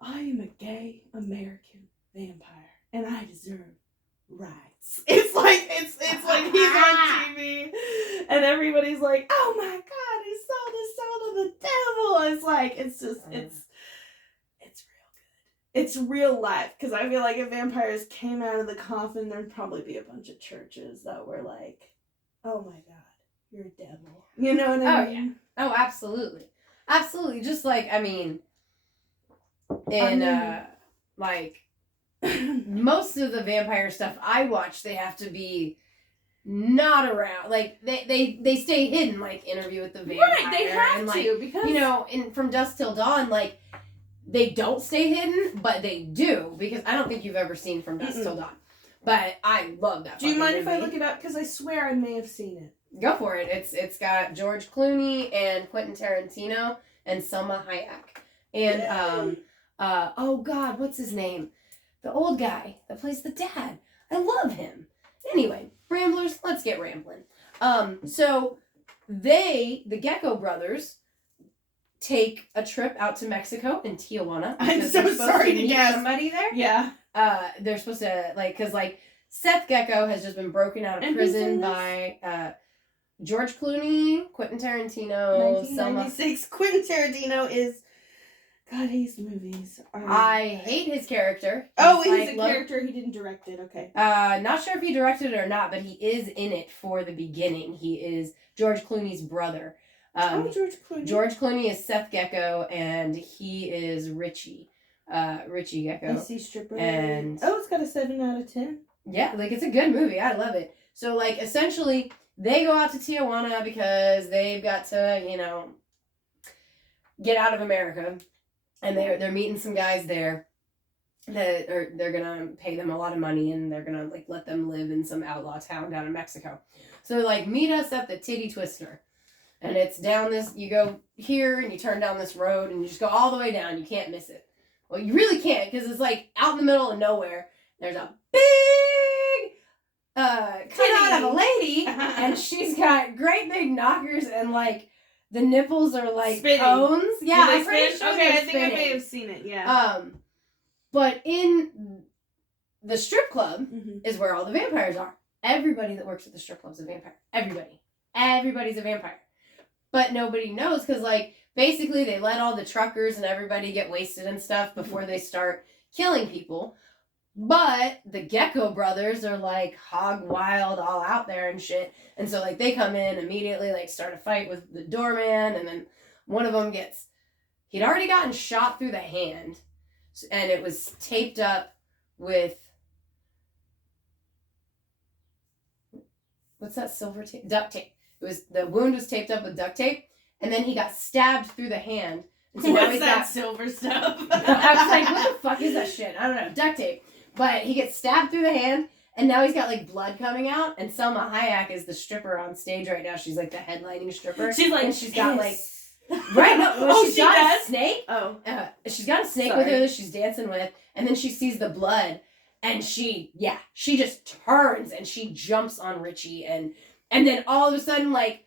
I am a gay American vampire, and I deserve rights. It's like he's on TV, and everybody's like, oh my god, he sold his soul to the devil. It's like, it's just, it's real good. It's real life, because I feel like if vampires came out of the coffin, there'd probably be a bunch of churches that were like, oh my god, you're a devil. You know what I mean? Yeah. Oh, absolutely. Absolutely. Just like, I mean, like, most of the vampire stuff I watch, they have to be not around. Like, they stay hidden, like Interview with the Vampire. Right, they have and, to, because... You know, From Dusk Till Dawn, like, they don't stay hidden, but they do, because I don't think you've ever seen From Dusk Till Dawn. But I love that. Do you mind if I look it up? Because I swear I may have seen it. Go for it. It's got George Clooney and Quentin Tarantino and Selma Hayek. And, oh God, what's his name? The old guy that plays the dad. I love him. Anyway, Ramblers, let's get rambling. So the Gecko brothers, take a trip out to Mexico in Tijuana. I'm so sorry to guess. Somebody there? Yeah. They're supposed to, like, because, like, Seth Gecko has just been broken out of prison by George Clooney, Quentin Tarantino, 1996. Quentin Tarantino is... God hates movies. I hate his character. He's a character. He didn't direct it. Okay. Not sure if he directed it or not, but he is in it for the beginning. He is George Clooney's brother. George Clooney. George Clooney is Seth Gecko, and he is Richie. Richie Gecko. I see stripper. And it's got a 7 out of 10. Yeah, like, it's a good movie. I love it. So, like, essentially, they go out to Tijuana because they've got to, you know, get out of America. And they're meeting some guys there that they're gonna pay them a lot of money, and they're gonna, like, let them live in some outlaw town down in Mexico. So they're like, meet us at the Titty Twister. And it's down this, you go here and you turn down this road and you just go all the way down. You can't miss it. Well, you really can't, because it's like out in the middle of nowhere. There's a big cutout of a lady, and she's got great big knockers, and, like, the nipples are like spinning. Cones. Yeah, I'm pretty sure okay, they're I think spinning. I may have seen it, yeah. But in the strip club is where all the vampires are. Everybody that works at the strip club is a vampire. Everybody's a vampire. But nobody knows, because, like, basically they let all the truckers and everybody get wasted and stuff before they start killing people. But the Gecko brothers are, like, hog wild, all out there and shit. And so, like, they come in immediately, like, start a fight with the doorman, and then one of them gets he'd already gotten shot through the hand, and it was taped up with, what's that silver tape? Duct tape. The wound was taped up with duct tape, and then he got stabbed through the hand. And so what's that silver stuff? I was like, what the fuck is that shit? I don't know, duct tape. But he gets stabbed through the hand, and now he's got like blood coming out. And Selma Hayek is the stripper on stage right now. She's like the headlining stripper. She's like, and she's got like, right? No, she's got a snake. Oh, she's got a snake with her that she's dancing with, and then she sees the blood, and she just turns and she jumps on Richie, and then all of a sudden, like,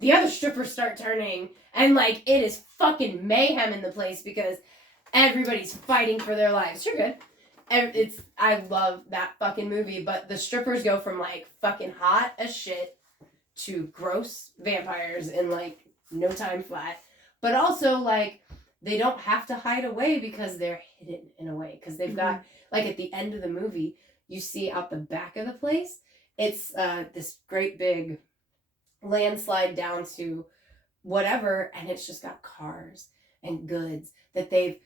the other strippers start turning, and like it is fucking mayhem in the place because everybody's fighting for their lives. You're good. I love that fucking movie, but the strippers go from like fucking hot as shit to gross vampires in like no time flat, but also like they don't have to hide away because they're hidden in a way, because they've got, like, at the end of the movie you see out the back of the place, it's this great big landslide down to whatever, and it's just got cars and goods that they've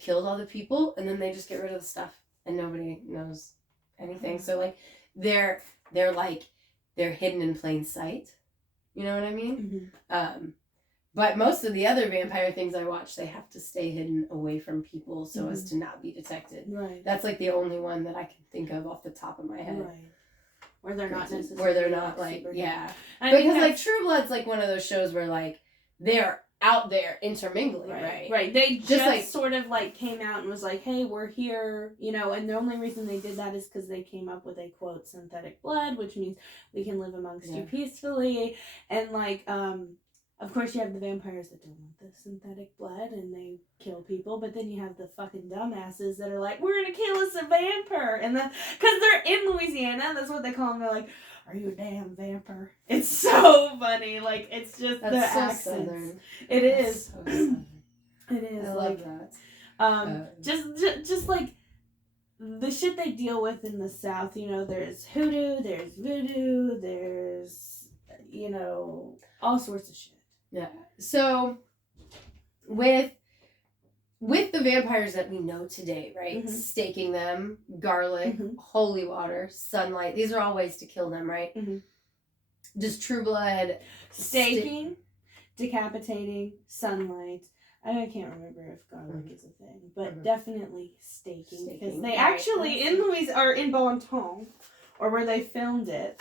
killed all the people, and then they just get rid of the stuff and nobody knows anything. So like they're hidden in plain sight, you know what I mean? But most of the other vampire things I watch, they have to stay hidden away from people so as to not be detected. Right. That's like the only one that I can think of off the top of my head. Right. Where they're not necessarily. Where they're not like, yeah. I because like True Blood's like one of those shows where like they're out there intermingling, right? Right. They just like sort of like came out and was like, hey, we're here, you know, and the only reason they did that is because they came up with a quote synthetic blood, which means we can live amongst you peacefully. And like, of course you have the vampires that don't want the synthetic blood and they kill people, but then you have the fucking dumbasses that are like, we're gonna kill us a vampire, and then because they're in Louisiana, that's what they call them. They're like, are you a damn vampire? It's so funny. Like, it's just that's the so accents. Southern. It that's is. So Southern. It is. I like love that. Just like the shit they deal with in the South. You know, there's hoodoo, there's voodoo, there's, you know, all sorts of shit. Yeah. So with the vampires that we know today, right? Staking them, garlic, holy water, sunlight. These are all ways to kill them, right? Does True Blood staking, decapitating, sunlight. I can't remember if garlic is a thing, but definitely staking, because they actually in Louisiana or in Bon Ton, or where they filmed it,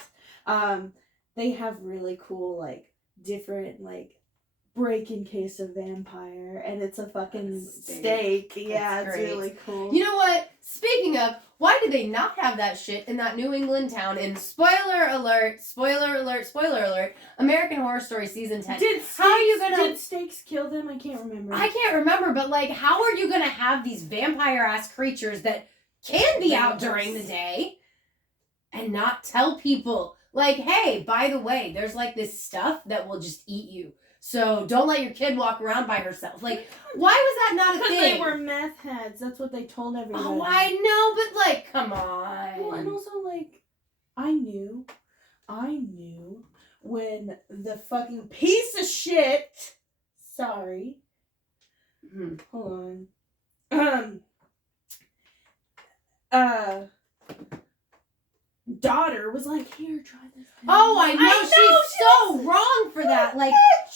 they have really cool like different like break in case of vampire, and it's a fucking steak. Yeah, it's really cool. You know what? Speaking of, why did they not have that shit in that New England town in spoiler alert, American Horror Story season 10? Did steaks kill them? I can't remember. I can't remember, but like, how are you gonna have these vampire ass creatures that can be out during the day and not tell people, like, hey, by the way, there's like this stuff that will just eat you. So don't let your kid walk around by herself. Like, why was that not a thing? Because they were meth heads. That's what they told everybody. Oh, I know, but like, come on. Well, and also like, I knew when the fucking piece of shit. Sorry. Hold on. Daughter was like, here, try this. Oh, I know. She's so wrong for that. Like,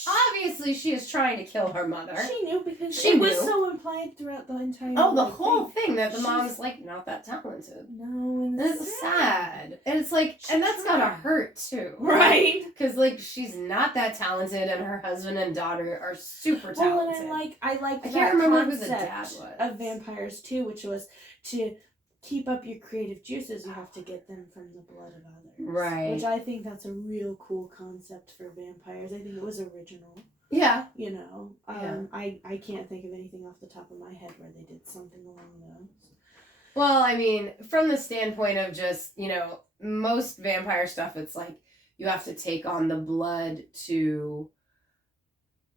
obviously she is trying to kill her mother. She knew because it was so implied throughout the entire the whole thing that the mom's like not that talented. No, and it's sad. And it's like, and that's gotta hurt too. Right? Because like, she's not that talented and her husband and daughter are super talented. Well, and I can't remember who the dad was. Of vampires too, which was to keep up your creative juices, you have to get them from the blood of others. Right. Which I think that's a real cool concept for vampires. I think it was original. Yeah. You know, I can't think of anything off the top of my head where they did something along those. Well, I mean, from the standpoint of just, you know, most vampire stuff, it's like you have to take on the blood to,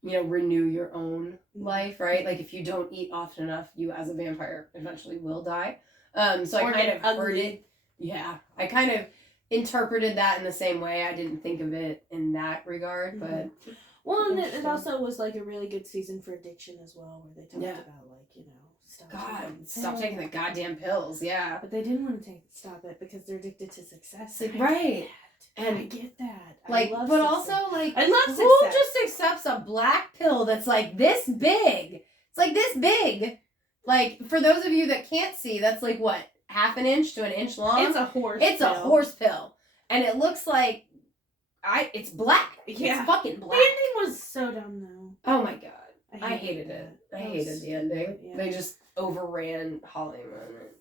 you know, renew your own life, right? Like if you don't eat often enough, you as a vampire eventually will die. So I kind of heard it. Yeah. I kind of interpreted that in the same way. I didn't think of it in that regard, but Well, and it also was like a really good season for addiction as well, where they talked about like, you know, stop taking the goddamn pills. Yeah, but they didn't want to stop it because they're addicted to success. Right. And I get that. Like, I love but success. also like, I love who success. just accepts a black pill that's like this big? It's like this big. Like, for those of you that can't see, that's like what, half an inch to an inch long. It's a horse. It's pill. a horse pill, and it looks like it's black. Yeah. It's fucking black. The ending was so dumb though. Oh my god, I hated it. I hated the ending. Yeah. They just overran Hollywood.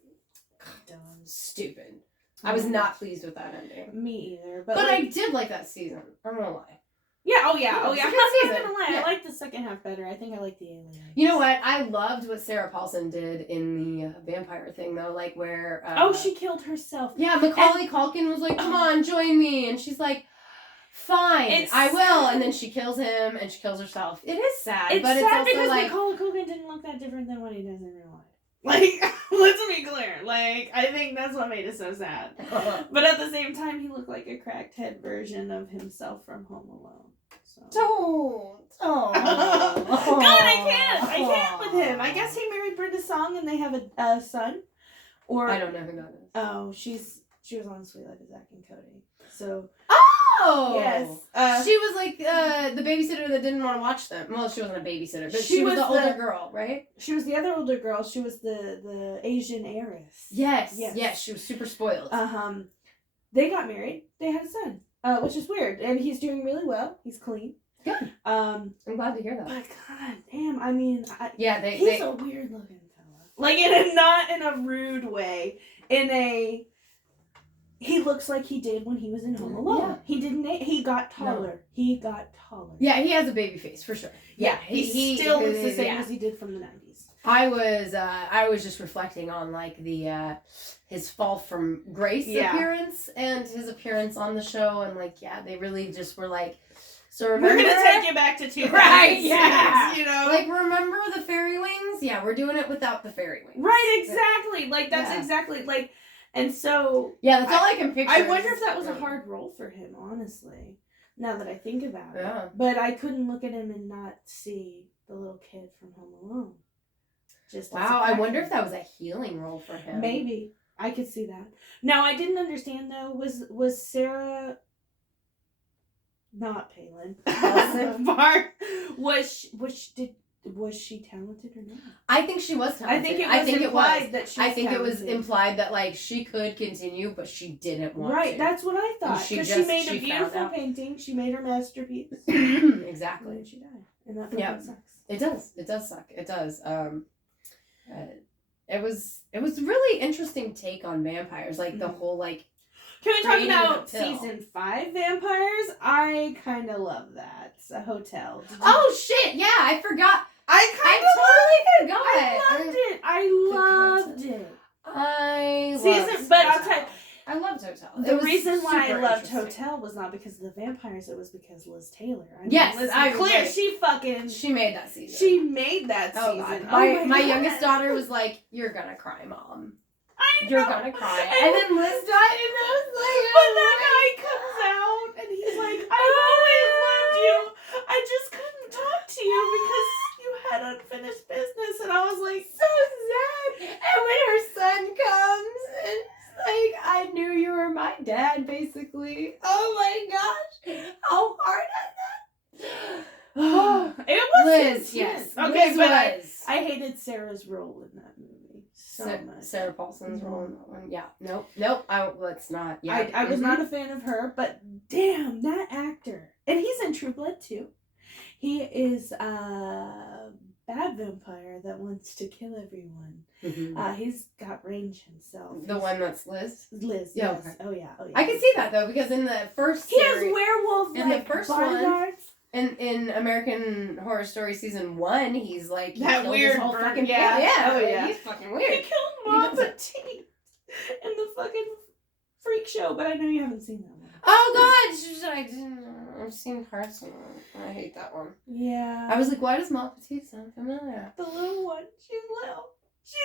Dumb. Stupid. I was not pleased with that ending. Me either. But like, I did like that season. I'm gonna lie. Yeah, oh yeah. I'm It's a not good season. gonna lie. Yeah. I like the second half better. I think I like the alien. You know what? I loved what Sarah Paulson did in the vampire thing, though. Like, where... she killed herself. Yeah, Macaulay Culkin was like, come on, join me. And she's like, fine, I will. And then she kills him, and she kills herself. It is sad, but it's also because like... Macaulay Culkin didn't look that different than what he does in real life. Like, let's be clear. Like, I think that's what made it so sad. But at the same time, he looked like a cracked head version of himself from Home Alone. So. Don't. Oh. God, I can't with him. I guess he married Brenda Song and they have a son. Or I don't know who that is. Oh, she was on Sweet Life of Zack and Cody. So. Oh! Yes. She was like the babysitter that didn't want to watch them. Well, she wasn't a babysitter, but she was the older girl, right? She was the other older girl. She was the Asian heiress. Yes. She was super spoiled. They got married. They had a son, which is weird, and he's doing really well. He's clean. Good. I'm glad to hear that. But god damn, I mean, he's a weird looking fella. Like not in a rude way. He looks like he did when he was in Home Alone. Yeah. He got taller. No. He got taller. Yeah, he has a baby face for sure. Yeah, he still looks the same as he did from the 90s. I was just reflecting on like the his fall from grace appearance and his appearance on the show, and like they really just were like, so remember, we're gonna take you back to 2006, right? Yeah, you know, like remember the fairy wings? Yeah, we're doing it without the fairy wings. Right, exactly. Like that's exactly like. And so... Yeah, that's all I can picture. I wonder if that was a hard role for him, honestly. Now that I think about it. But I couldn't look at him and not see the little kid from Home Alone. Wow, I wonder if that was a healing role for him. Maybe. I could see that. Now, I didn't understand, though, was Sarah... Not Palin. Was she talented or not? I think she was talented. I think it was implied that she was talented. It was implied that like she could continue, but she didn't want to. Right, that's what I thought. Because she made a beautiful painting. She made her masterpiece. Exactly. And she died. And that fucking sucks. It does. It does suck. It does. It was really interesting take on vampires. Like the whole like. Can we talk about season 5 vampires? I kind of love that. It's a hotel. Oh shit! Yeah, I forgot. I loved it. I loved it. I'll tell you, I loved Hotel. The reason why I loved Hotel was not because of the vampires. It was because Liz Taylor. I mean, she made that season. She made that season. My youngest daughter was like, "You're gonna cry, Mom. You're gonna cry." And then Liz died, and I was like, but that guy comes out, and he's like, "I've always loved you. I just couldn't talk to you because you had unfinished business." And I was like, so sad. And when her son comes, and it's like, "I knew you were my dad," basically. Oh my gosh, how hard on that. It was Liz, yes. Okay, Liz but was. I hated Sarah's role in that movie. So much. Sarah Paulson's role in that one. Yeah. Nope. Let's not. Yeah. I was not a fan of her, but damn, that actor. And he's in True Blood too. He is a bad vampire that wants to kill everyone. Mm-hmm. He's got range himself. The one that's Liz? Liz, yeah, yes. okay. Oh yeah. I can see that though, because in the first he has werewolf in the first bodyguards. In American Horror Story season 1, he's like that weird whole bird. Fucking he's fucking weird. He killed Mom Petite in the fucking freak show, but I know you haven't seen that one. Oh God, I didn't. I've seen parts of it. I hate that one. Yeah. I was like, why does Mom Petite sound familiar? The little one. She's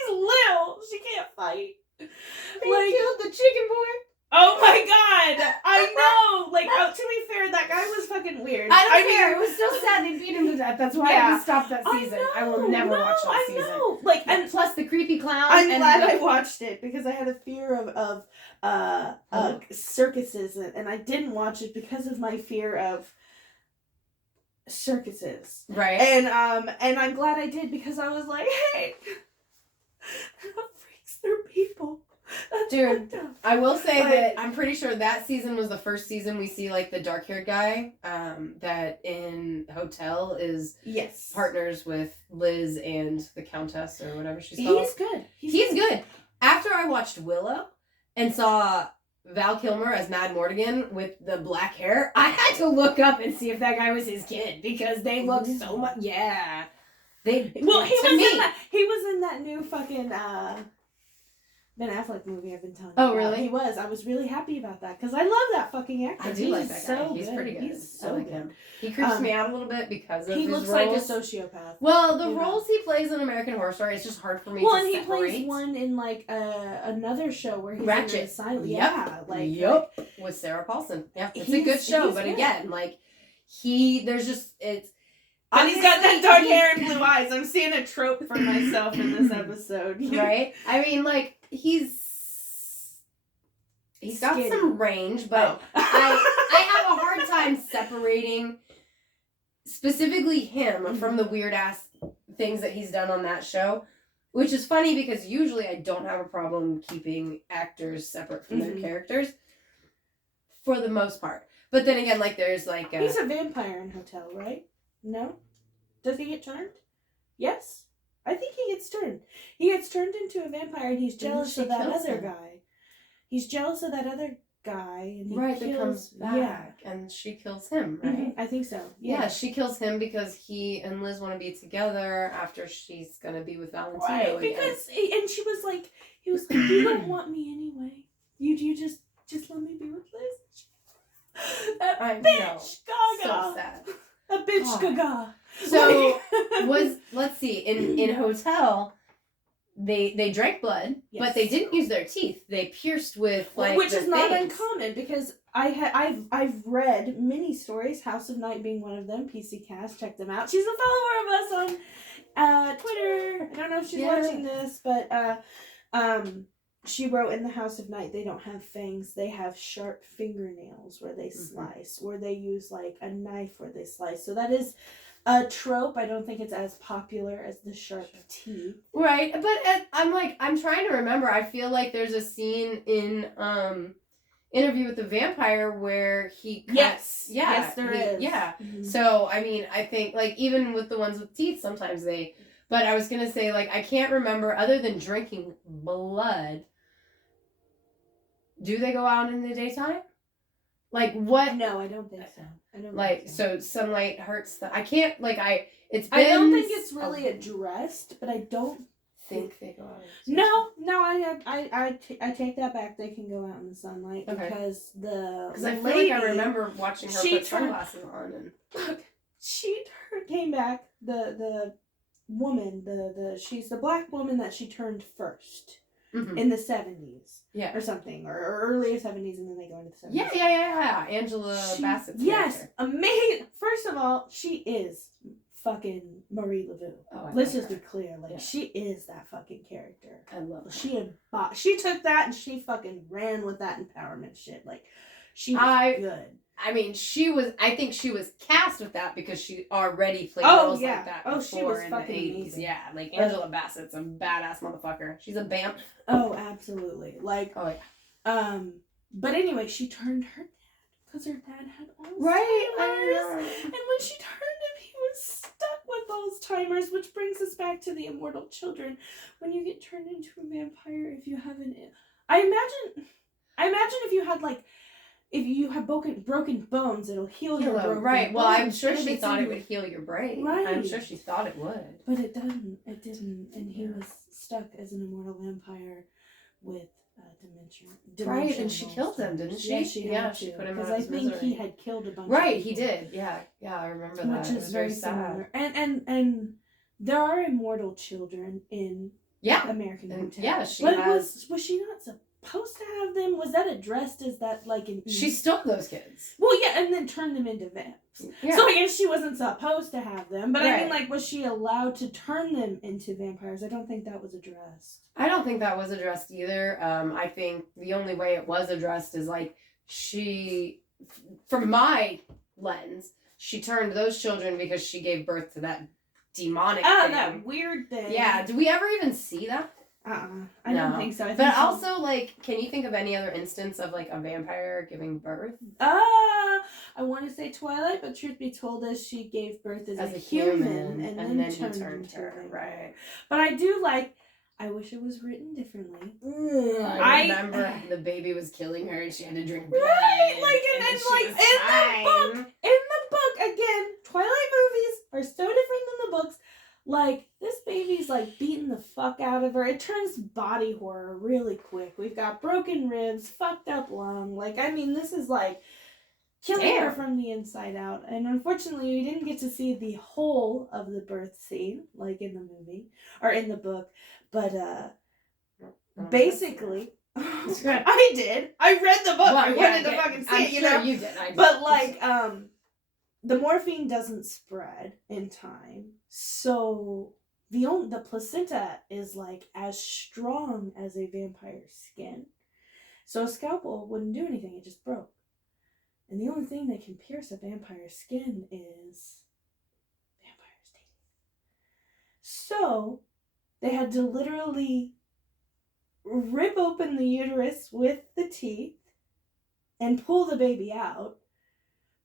little. She can't fight. They killed the chicken boy. Oh my god! I know! Like, to be fair, that guy was fucking weird. I don't care. It was still sad they beat him to death. That's why I had to stop that season. I will never watch that season. I know. Like, and plus the creepy clown. I'm glad I watched it because I had a fear of circuses, and I didn't watch it because of my fear of circuses. Right. And I'm glad I did because I was like, hey, they're not freaks, they're people. That's dude, I will say that I'm pretty sure that season was the first season we see like the dark-haired guy that in Hotel is partners with Liz and the Countess or whatever she's called. He's good. He's good. After I watched Willow and saw Val Kilmer as Mad Mortigan with the black hair, I had to look up and see if that guy was his kid because they look so much. Yeah, he was in that new fucking Ben Affleck movie I've been telling you. Oh, really? He was. I was really happy about that because I love that fucking actor. I do like that guy. He's pretty good. He's so like good. Him. He creeps me out a little bit because of his roles. He looks like a sociopath. Well, the roles he plays in American Horror Story, it's just hard for me to separate. Well, and he plays one in like another show where he's Ratchet. In silent. Yep. With Sarah Paulson. Yeah, it's a good show, but again, like there's just it's. And he's got that dark hair and blue eyes. I'm seeing a trope for myself in this episode. Right? I mean, like, he's got some range, but I have a hard time separating specifically him from the weird-ass things that he's done on that show, which is funny because usually I don't have a problem keeping actors separate from their characters for the most part. But then again, like, there's like... He's a vampire in Hotel, right? No? Does he get turned? Yes? I think he gets turned. He gets turned into a vampire and he's jealous of that other guy. He's jealous of that other guy. And he that comes back. And she kills him, right? Mm-hmm. I think so. Yeah, she kills him because he and Liz want to be together after she's going to be with Valentino. Right, because... And she was like... He was like, you don't want me anyway. You just let me be with Liz. That bitch Gaga. So sad. A bitch Gaga. So let's see, in Hotel, they drank blood, but they didn't use their teeth. They pierced with which is not uncommon because I've read many stories. House of Night being one of them. PC Cast, check them out. She's a follower of us on Twitter. I don't know if she's watching this, but she wrote in the House of Night they don't have fangs, they have sharp fingernails where they slice, or they use like a knife where they slice. So that is a trope. I don't think it's as popular as the sharp teeth. Right, but I'm trying to remember. I feel like there's a scene in Interview with the Vampire where he cuts. Yes, there is. Yeah. Mm-hmm. So, I mean, I think like even with the ones with teeth, sometimes they... But I was going to say, like, I can't remember, other than drinking blood, do they go out in the daytime? Like, what? No, I don't think so. So sunlight hurts I can't, like, I don't think it's really addressed, but I don't think they go out. No, I take that back. They can go out in the sunlight because I feel like I remember watching her put sunglasses on and... Look, she came back, the woman, she's the black woman that she turned first in the 70s. Yeah. Or something. Or earlier 70s and then they go into the 70s. Yeah. Angela Bassett's Yes. Amazing. First of all, she is fucking Marie Laveau. Let's just be clear. Like, she is that fucking character. I love her. She took that and she fucking ran with that empowerment shit. Like, she was good. I mean, I think she was cast with that because she already played roles like that before she was in fucking the 80s. amazing. Yeah, like Angela Bassett's a badass motherfucker. She's a vamp. Oh, absolutely. Like, but anyway, she turned her dad because her dad had Alzheimer's. Right, and when she turned him, he was stuck with Alzheimer's, which brings us back to the immortal children. When you get turned into a vampire, if you have I imagine if you had like, if you have broken bones, it'll heal your broken right. Well, bones. I'm sure she thought it would heal your brain. Right. I'm sure she thought it would. But it didn't. And he was stuck as an immortal vampire with dementia. Right, and she killed him, didn't she? Yeah, she put him out of his misery. Because I think he had killed a bunch of people. He did. Yeah, I remember that. Which is very similar. And there are immortal children in American Hotel. Yeah, she was she not supposed to have them? Was that addressed as that like an... She stole those kids. Well, yeah, and then turned them into vamps. Yeah. So I guess she wasn't supposed to have them. But right. I mean, like, was she allowed to turn them into vampires? I don't think that was addressed. I don't think that was addressed either. I think the only way it was addressed is, like, she, from my lens, she turned those children because she gave birth to that demonic thing. That weird thing. Yeah. Do we ever even see that? I don't think so. But also, like, can you think of any other instance of, like, a vampire giving birth? I want to say Twilight, but truth be told, she gave birth as a human and then turned her. Right. But I do like... I wish it was written differently. I remember the baby was killing her and she had to drink blood. Right, like in the book again, Twilight movies are so different than the books. Like, this baby's like beating the fuck out of her. It turns body horror really quick. We've got broken ribs, fucked up lung. Like, I mean, this is like killing her from the inside out. And unfortunately, we didn't get to see the whole of the birth scene, like in the movie or in the book. But basically, I did. I read the book. Well, I wanted to fucking see it, you know. You did. But like, the morphine doesn't spread in time, so the placenta is like as strong as a vampire's skin. So a scalpel wouldn't do anything. It just broke. And the only thing that can pierce a vampire's skin is vampire's teeth. So they had to literally rip open the uterus with the teeth and pull the baby out,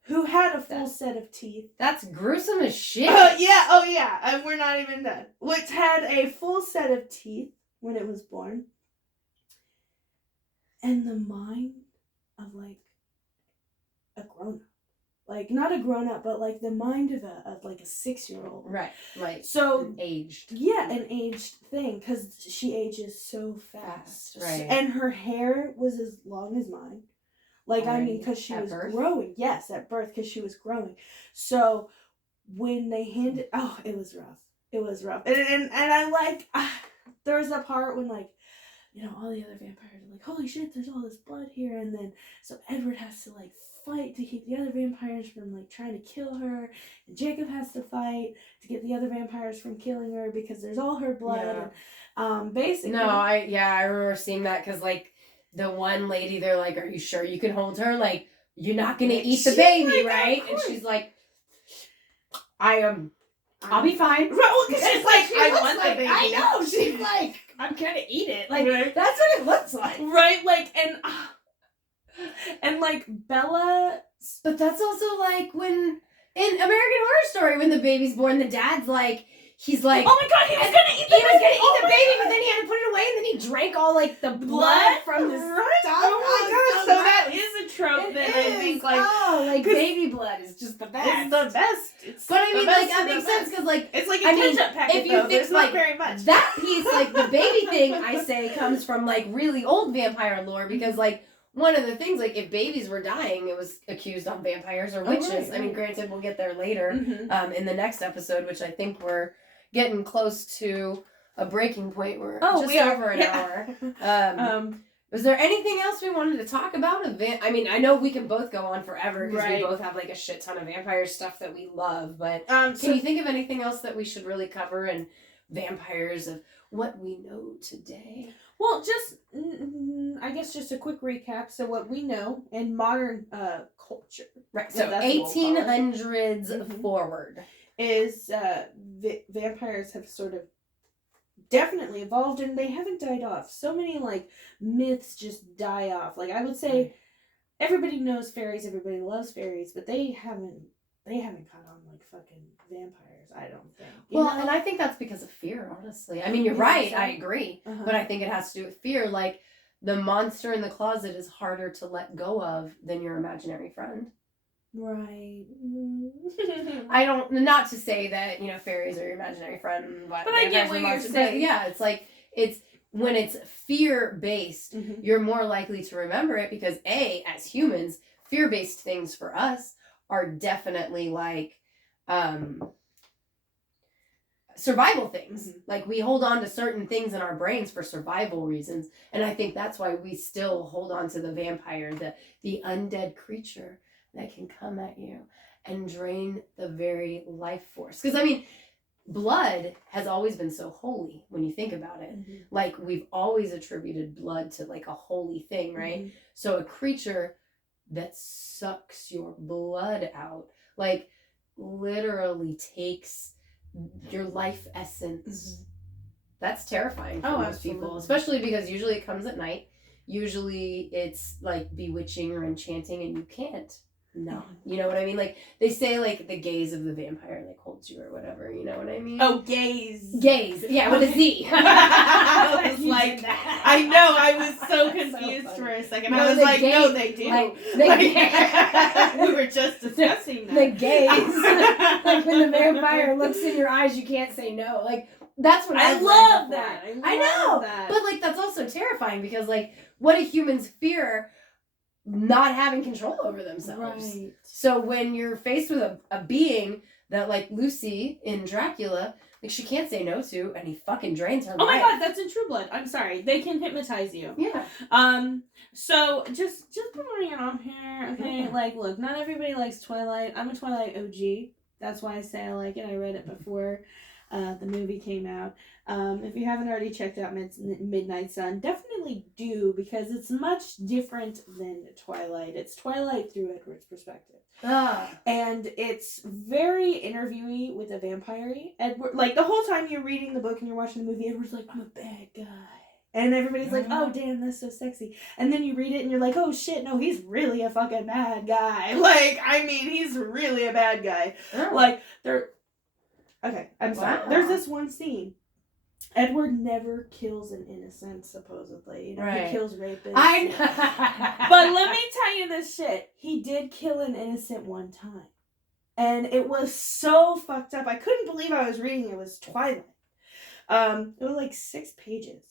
who had a full set of teeth. That's gruesome as shit. Yeah, we're not even done. Which had a full set of teeth when it was born. And the mind of, like, a grown-up. Like, not a grown-up, but, like, the mind of like a 6-year-old. Right, like, so aged. Yeah, an aged thing, because she ages so fast. Right. And her hair was as long as mine. Like, I mean, because she was growing. Yes, at birth, because she was growing. So, when they handed... Oh, it was rough. It was rough. And I, like... there was that part when, like, you know, all the other vampires are like, holy shit, there's all this blood here. And then, so Edward has to, like, fight to keep the other vampires from, like, trying to kill her. And Jacob has to fight to get the other vampires from killing her because there's all her blood. Yeah. And, basically... No, I remember seeing that because, like, the one lady, they're like, are you sure you can hold her? Like, you're not going to eat the baby, like, right? And she's like, I'll be fine. Well, because she's like, I want the baby. I know. She's like, I'm going to eat it. Like, right. That's what it looks like. Right? Like, and like, Bella... But that's also like when, in American Horror Story, when the baby's born, the dad's like, he's like... Oh my god, he was going to eat the baby! He was going to eat the baby, but then he had to put it away, and then he drank all, like, the blood from the stuff. Oh my god, so that is a trope that I think, like... Oh, like, baby blood is just the best. It's the best. But I mean, like, that makes sense, because, like... It's like a ketchup packet, if you think, like, not very much. That piece, like, the baby thing, I say, comes from, like, really old vampire lore, because, like, one of the things, like, if babies were dying, it was accused on vampires or witches. Right. I mean, granted, we'll get there later, in the next episode, which I think we're getting close to a breaking point. We're just over an hour. Was there anything else we wanted to talk about? I mean, I know we can both go on forever because we both have, like, a shit ton of vampire stuff that we love, but can you think of anything else that we should really cover in vampires of what we know today? Well, just, I guess just a quick recap. So what we know in modern culture. Right, so 1800s forward. Is vampires have sort of definitely evolved and they haven't died off. So many, like, myths just die off. Like, I would say everybody knows fairies, everybody loves fairies, but they haven't caught on like fucking vampires, I don't think. You know? And I think that's because of fear, honestly. I mean, you're right, I agree. But I think it has to do with fear. Like, the monster in the closet is harder to let go of than your imaginary friend. Right. I don't, not to say that, you know, fairies are your imaginary friend. But I get what you're saying. Yeah, it's like, when it's fear-based, you're more likely to remember it because, as humans, fear-based things for us are definitely like, survival things. Like, we hold on to certain things in our brains for survival reasons. And I think that's why we still hold on to the vampire, the undead creature that can come at you and drain the very life force. Because, I mean, blood has always been so holy when you think about it. Like, we've always attributed blood to, like, a holy thing, right? So a creature that sucks your blood out, like, literally takes your life essence. That's terrifying for most people, especially because usually it comes at night. Usually it's like bewitching or enchanting, and you can't. No, you know what I mean? Like, they say, like, the gaze of the vampire, like, holds you or whatever, you know what I mean? Oh, gaze. Gaze, yeah, with a Z. I was like, I know, I was so confused for a second. No, I was like, no, they do. Like, we were just discussing that. The gaze. Like, when the vampire looks in your eyes, you can't say no. Like, that's what I love that. I know. That. But, like, that's also terrifying because, like, what do humans fear? Not having control over themselves. Right. So when you're faced with a being that, like Lucy in Dracula, like, she can't say no to, and he fucking drains her life. Oh my god, that's in True Blood. I'm sorry. They can hypnotize you. Yeah. So just putting it on here, okay? Like, look, not everybody likes Twilight. I'm a Twilight OG. That's why I say I like it. I read it before the movie came out. If you haven't already checked out Midnight Sun, definitely do, because it's much different than Twilight. It's Twilight through Edward's perspective. And it's very interviewee with a vampire. Edward, like, the whole time you're reading the book and you're watching the movie, Edward's like, I'm a bad guy. And everybody's like, oh, damn, that's so sexy. And then you read it and you're like, oh, shit, no, he's really a fucking bad guy. Like, I mean, he's really a bad guy. Like, okay, I'm sorry. There's this one scene. Edward never kills an innocent, supposedly. You know, he kills rapists. I know. But let me tell you this shit. He did kill an innocent one time. And it was so fucked up. I couldn't believe I was reading. It was Twilight. It was like 6 pages.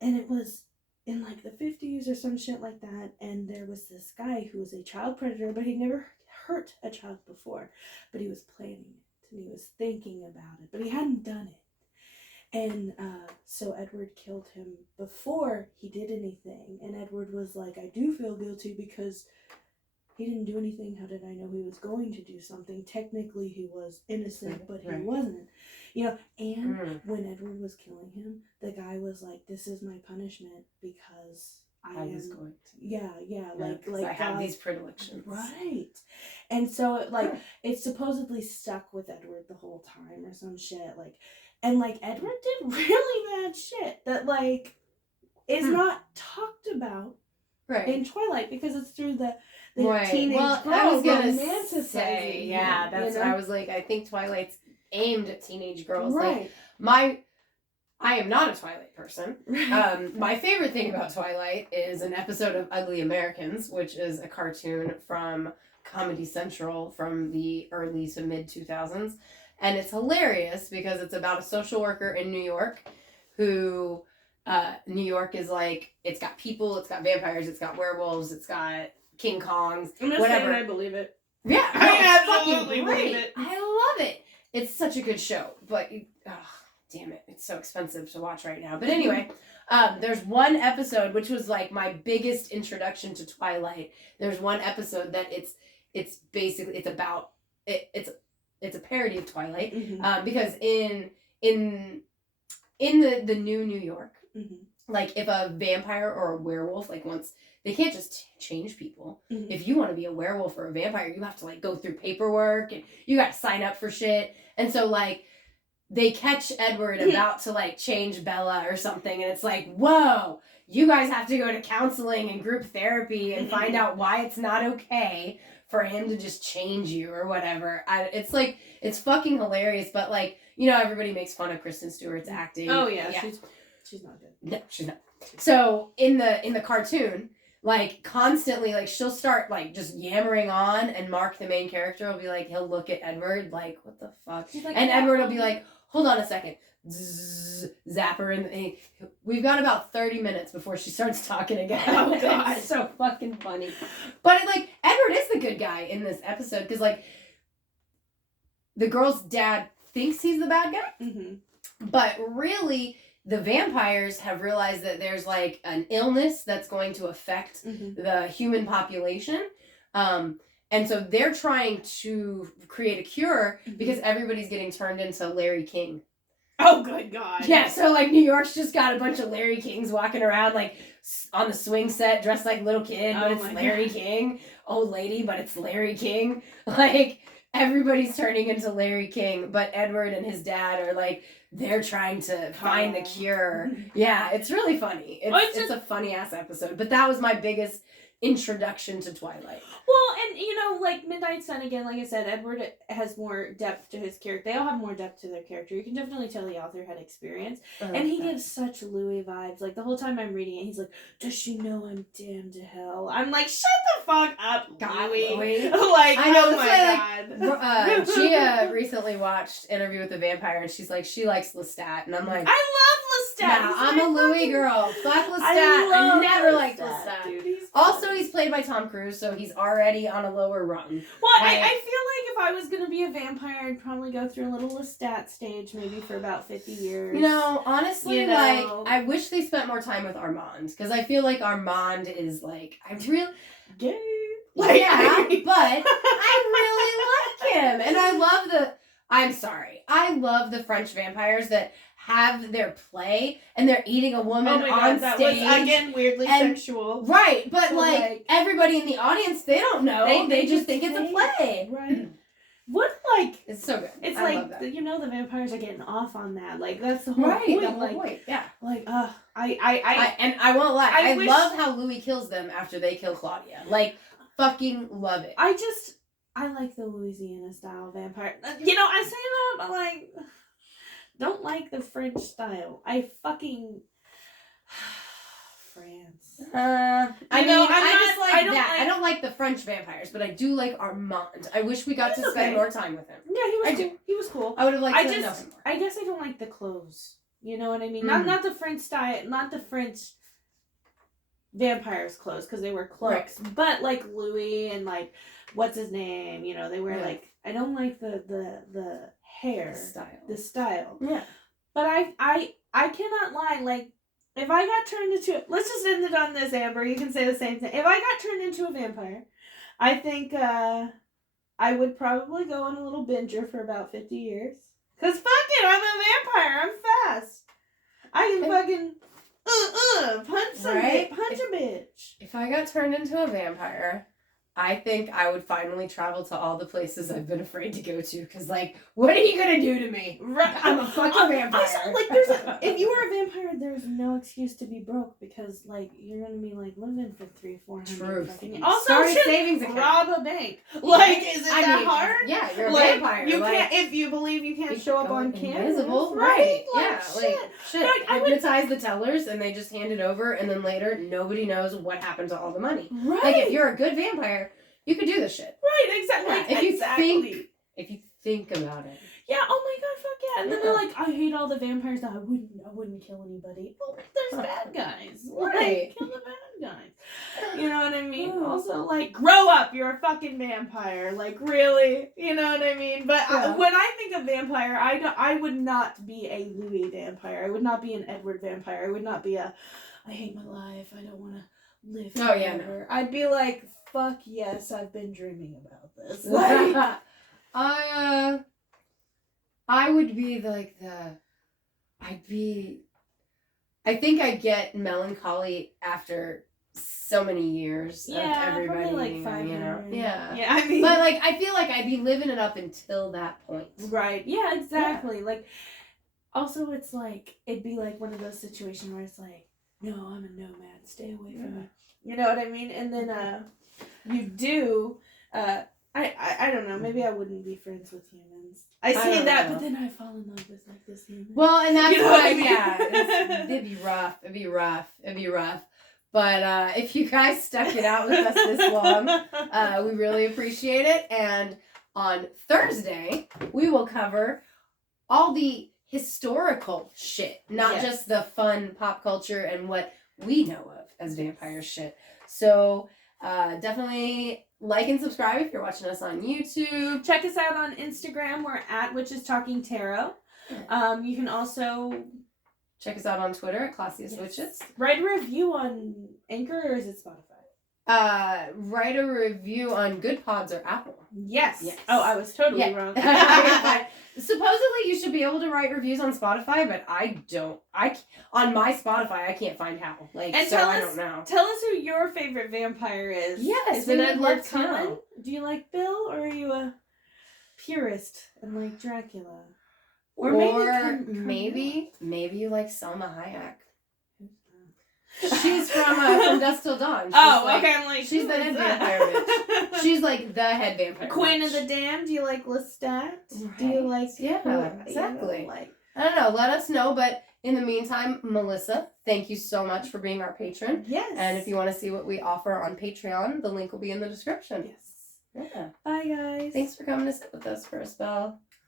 And it was in like the 50s or some shit like that. And there was this guy who was a child predator, but he'd never hurt a child before. But he was planning it. And he was thinking about it. But he hadn't done it. And so Edward killed him before he did anything. And Edward was like, I do feel guilty because he didn't do anything. How did I know he was going to do something? Technically, he was innocent, but he wasn't. You know, and when Edward was killing him, the guy was like, this is my punishment because I was going to. Yeah, like I have these predilections. Right. And so, it supposedly stuck with Edward the whole time or some shit. Like, and, like, Edward did really bad shit that, like, is not talked about in Twilight because it's through the teenage girl. I was going to say, that's what I was like, I think Twilight's aimed at teenage girls. Right. Like, I am not a Twilight person. My favorite thing about Twilight is an episode of Ugly Americans, which is a cartoon from Comedy Central from the early to mid 2000s. And it's hilarious because it's about a social worker in New York who, New York is like, it's got people, it's got vampires, it's got werewolves, it's got King Kongs, whatever. I believe it. Yeah, I absolutely believe it. I love it. It's such a good show, but damn it, it's so expensive to watch right now. But anyway, there's one episode which was like my biggest introduction to Twilight. There's one episode that it's basically it's about it's a parody of Twilight, because in the new New York, like, if a vampire or a werewolf, like, once they can't just change people. If you want to be a werewolf or a vampire, you have to, like, go through paperwork and you got to sign up for shit. And so, like, they catch Edward about to, like, change Bella or something, and it's like, whoa, you guys have to go to counseling and group therapy and find out why it's not okay for him to just change you or whatever. It's like, it's fucking hilarious, but, like, you know, everybody makes fun of Kristen Stewart's acting. Oh yeah. She's not good. No, she's not. So in the cartoon, like, constantly, like, she'll start, like, just yammering on, and Mark, the main character, will be like, he'll look at Edward like, what the fuck? Like, and Edward will be like, hold on a second. Zzz, zap her in we've got about 30 minutes before she starts talking again. Oh god, it's so fucking funny. But like, Edward is the good guy in this episode because, like, the girl's dad thinks he's the bad guy. Mm-hmm. But really, the vampires have realized that there's like an illness that's going to affect the human population. And so they're trying to create a cure because everybody's getting turned into Larry King. Oh, good God. Yeah, so like New York's just got a bunch of Larry Kings walking around like on the swing set dressed like little kid, but it's Larry King. Old lady, but it's Larry King. Like everybody's turning into Larry King, but Edward and his dad are like, they're trying to find the cure. Yeah, it's really funny. It's a funny ass episode, but that was my biggest introduction to Twilight. Well, and you know, like Midnight Sun again, like I said, Edward has more depth to his character. They all have more depth to their character. You can definitely tell the author had experience. And he gives such Louis vibes. Like the whole time I'm reading it, he's like, does she know I'm damned to hell? I'm like, shut the fuck up, Louis. Like, I know, oh my God. Gia recently watched Interview with the Vampire and she's like, she likes Lestat. And I'm like, I love Lestat. Nah, I'm a Louis girl. Fuck Lestat. I never liked Lestat. Dude, also, he's played by Tom Cruise, so he's already on a lower rung. Well, I feel like if I was going to be a vampire, I'd probably go through a little Lestat stage maybe for about 50 years. You know, honestly, like, I wish they spent more time with Armand, because I feel like Armand is, like, gay. Like, yeah, but I really like him. And I love the French vampires that have their play and they're eating a woman on that stage. Was, again, weirdly sexual. Right, but like everybody in the audience, they don't know. They just think it's a play. Right. What, like... It's so good. It's I like, you know, the vampires are getting off on that. Like, that's the whole point. The whole point, yeah. Like, I won't lie. I love how Louis kills them after they kill Claudia. Like, fucking love it. I like the Louisiana-style vampire. You know, I say that, but, like... Don't like the French style. I fucking... France. I don't like the French vampires, but I do like Armand. I wish we got to spend more time with him. Yeah, he was cool. I would have liked to know him more. I guess I don't like the clothes. You know what I mean? Not the French style, not the French vampires' clothes, because they wear cloaks. Right. But like Louis and like what's his name? You know, they wear like I don't like the hair, the style. Yeah. But I cannot lie. Like if I got turned into, let's just end it on this, Amber. You can say the same thing. If I got turned into a vampire, I think I would probably go on a little binger for about 50 years. Cause fuck it, I'm a vampire. I'm fast. I can fucking punch a bitch. If I got turned into a vampire, I think I would finally travel to all the places I've been afraid to go to. Because, like, what are you going to do to me? Right. I'm a fucking vampire. Also, like, if you were a vampire, there's no excuse to be broke. Because, like, you're going to be, like, living for 300-400 fucking years. Also, savings account. Rob a bank. Like, is it that hard? Yeah, you're a vampire. You can't, if you believe you can't show up on campus. Right. Like, yeah, shit. Like, hypnotize the tellers and they just hand it over and then later nobody knows what happened to all the money. Right. Like, if you're a good vampire, you could do this shit. Right, exactly. Yeah, if you think about it. Yeah, oh my god, fuck yeah. And then they're like, I hate all the vampires. I wouldn't kill anybody. Well, there's bad guys. Right. Kill the bad guys. You know what I mean? Also, like, grow up. You're a fucking vampire. Like, really? You know what I mean? But when I think of vampire, I would not be a Louis vampire. I would not be an Edward vampire. I would not be I hate my life. I don't want to live forever. Oh, yeah, no. I'd be like, fuck yes, I've been dreaming about this. Like, I would be like I think I get melancholy after so many years of everybody, probably like 500. You know? Yeah, I mean, but like I feel like I'd be living it up until that point. Right? Yeah, exactly. Yeah. Like, also, it's like it'd be like one of those situations where it's like, no, I'm a nomad. Stay away from me. You know what I mean? And then you do. I don't know. Maybe I wouldn't be friends with humans. I say that, but then I fall in love with like this human. Well, and that's why, it'd be rough. It'd be rough. But if you guys stuck it out with us this long, we really appreciate it. And on Thursday, we will cover all the historical shit, not just the fun pop culture and what we know of as vampire shit. So definitely Like and subscribe if you're watching us on YouTube. Check us out on Instagram. We're at Witches Talking Tarot. You can also check us out on Twitter at Classiest Witches. Write a review on Anchor, or is it Spotify? Write a review on Good Pods or Apple. Yes. Oh, I was totally wrong. Supposedly you should be able to write reviews on Spotify, but I don't. On my Spotify I can't find how. Like, and so I don't know. Tell us who your favorite vampire is. Yes, is it Edward Cullen? Do you like Bill, or are you a purist and like Dracula? Or maybe you like Selma Hayek. She's from Dusk Till Dawn. She's okay. I'm like, she's the head vampire bitch. She's like the head vampire. Queen of the Damned. Do you like Lestat? Right. Do you like? Yeah, exactly. I don't know. Let us know. But in the meantime, Melissa, thank you so much for being our patron. Yes. And if you want to see what we offer on Patreon, the link will be in the description. Yes. Yeah. Bye, guys. Thanks for coming to sit with us for a spell.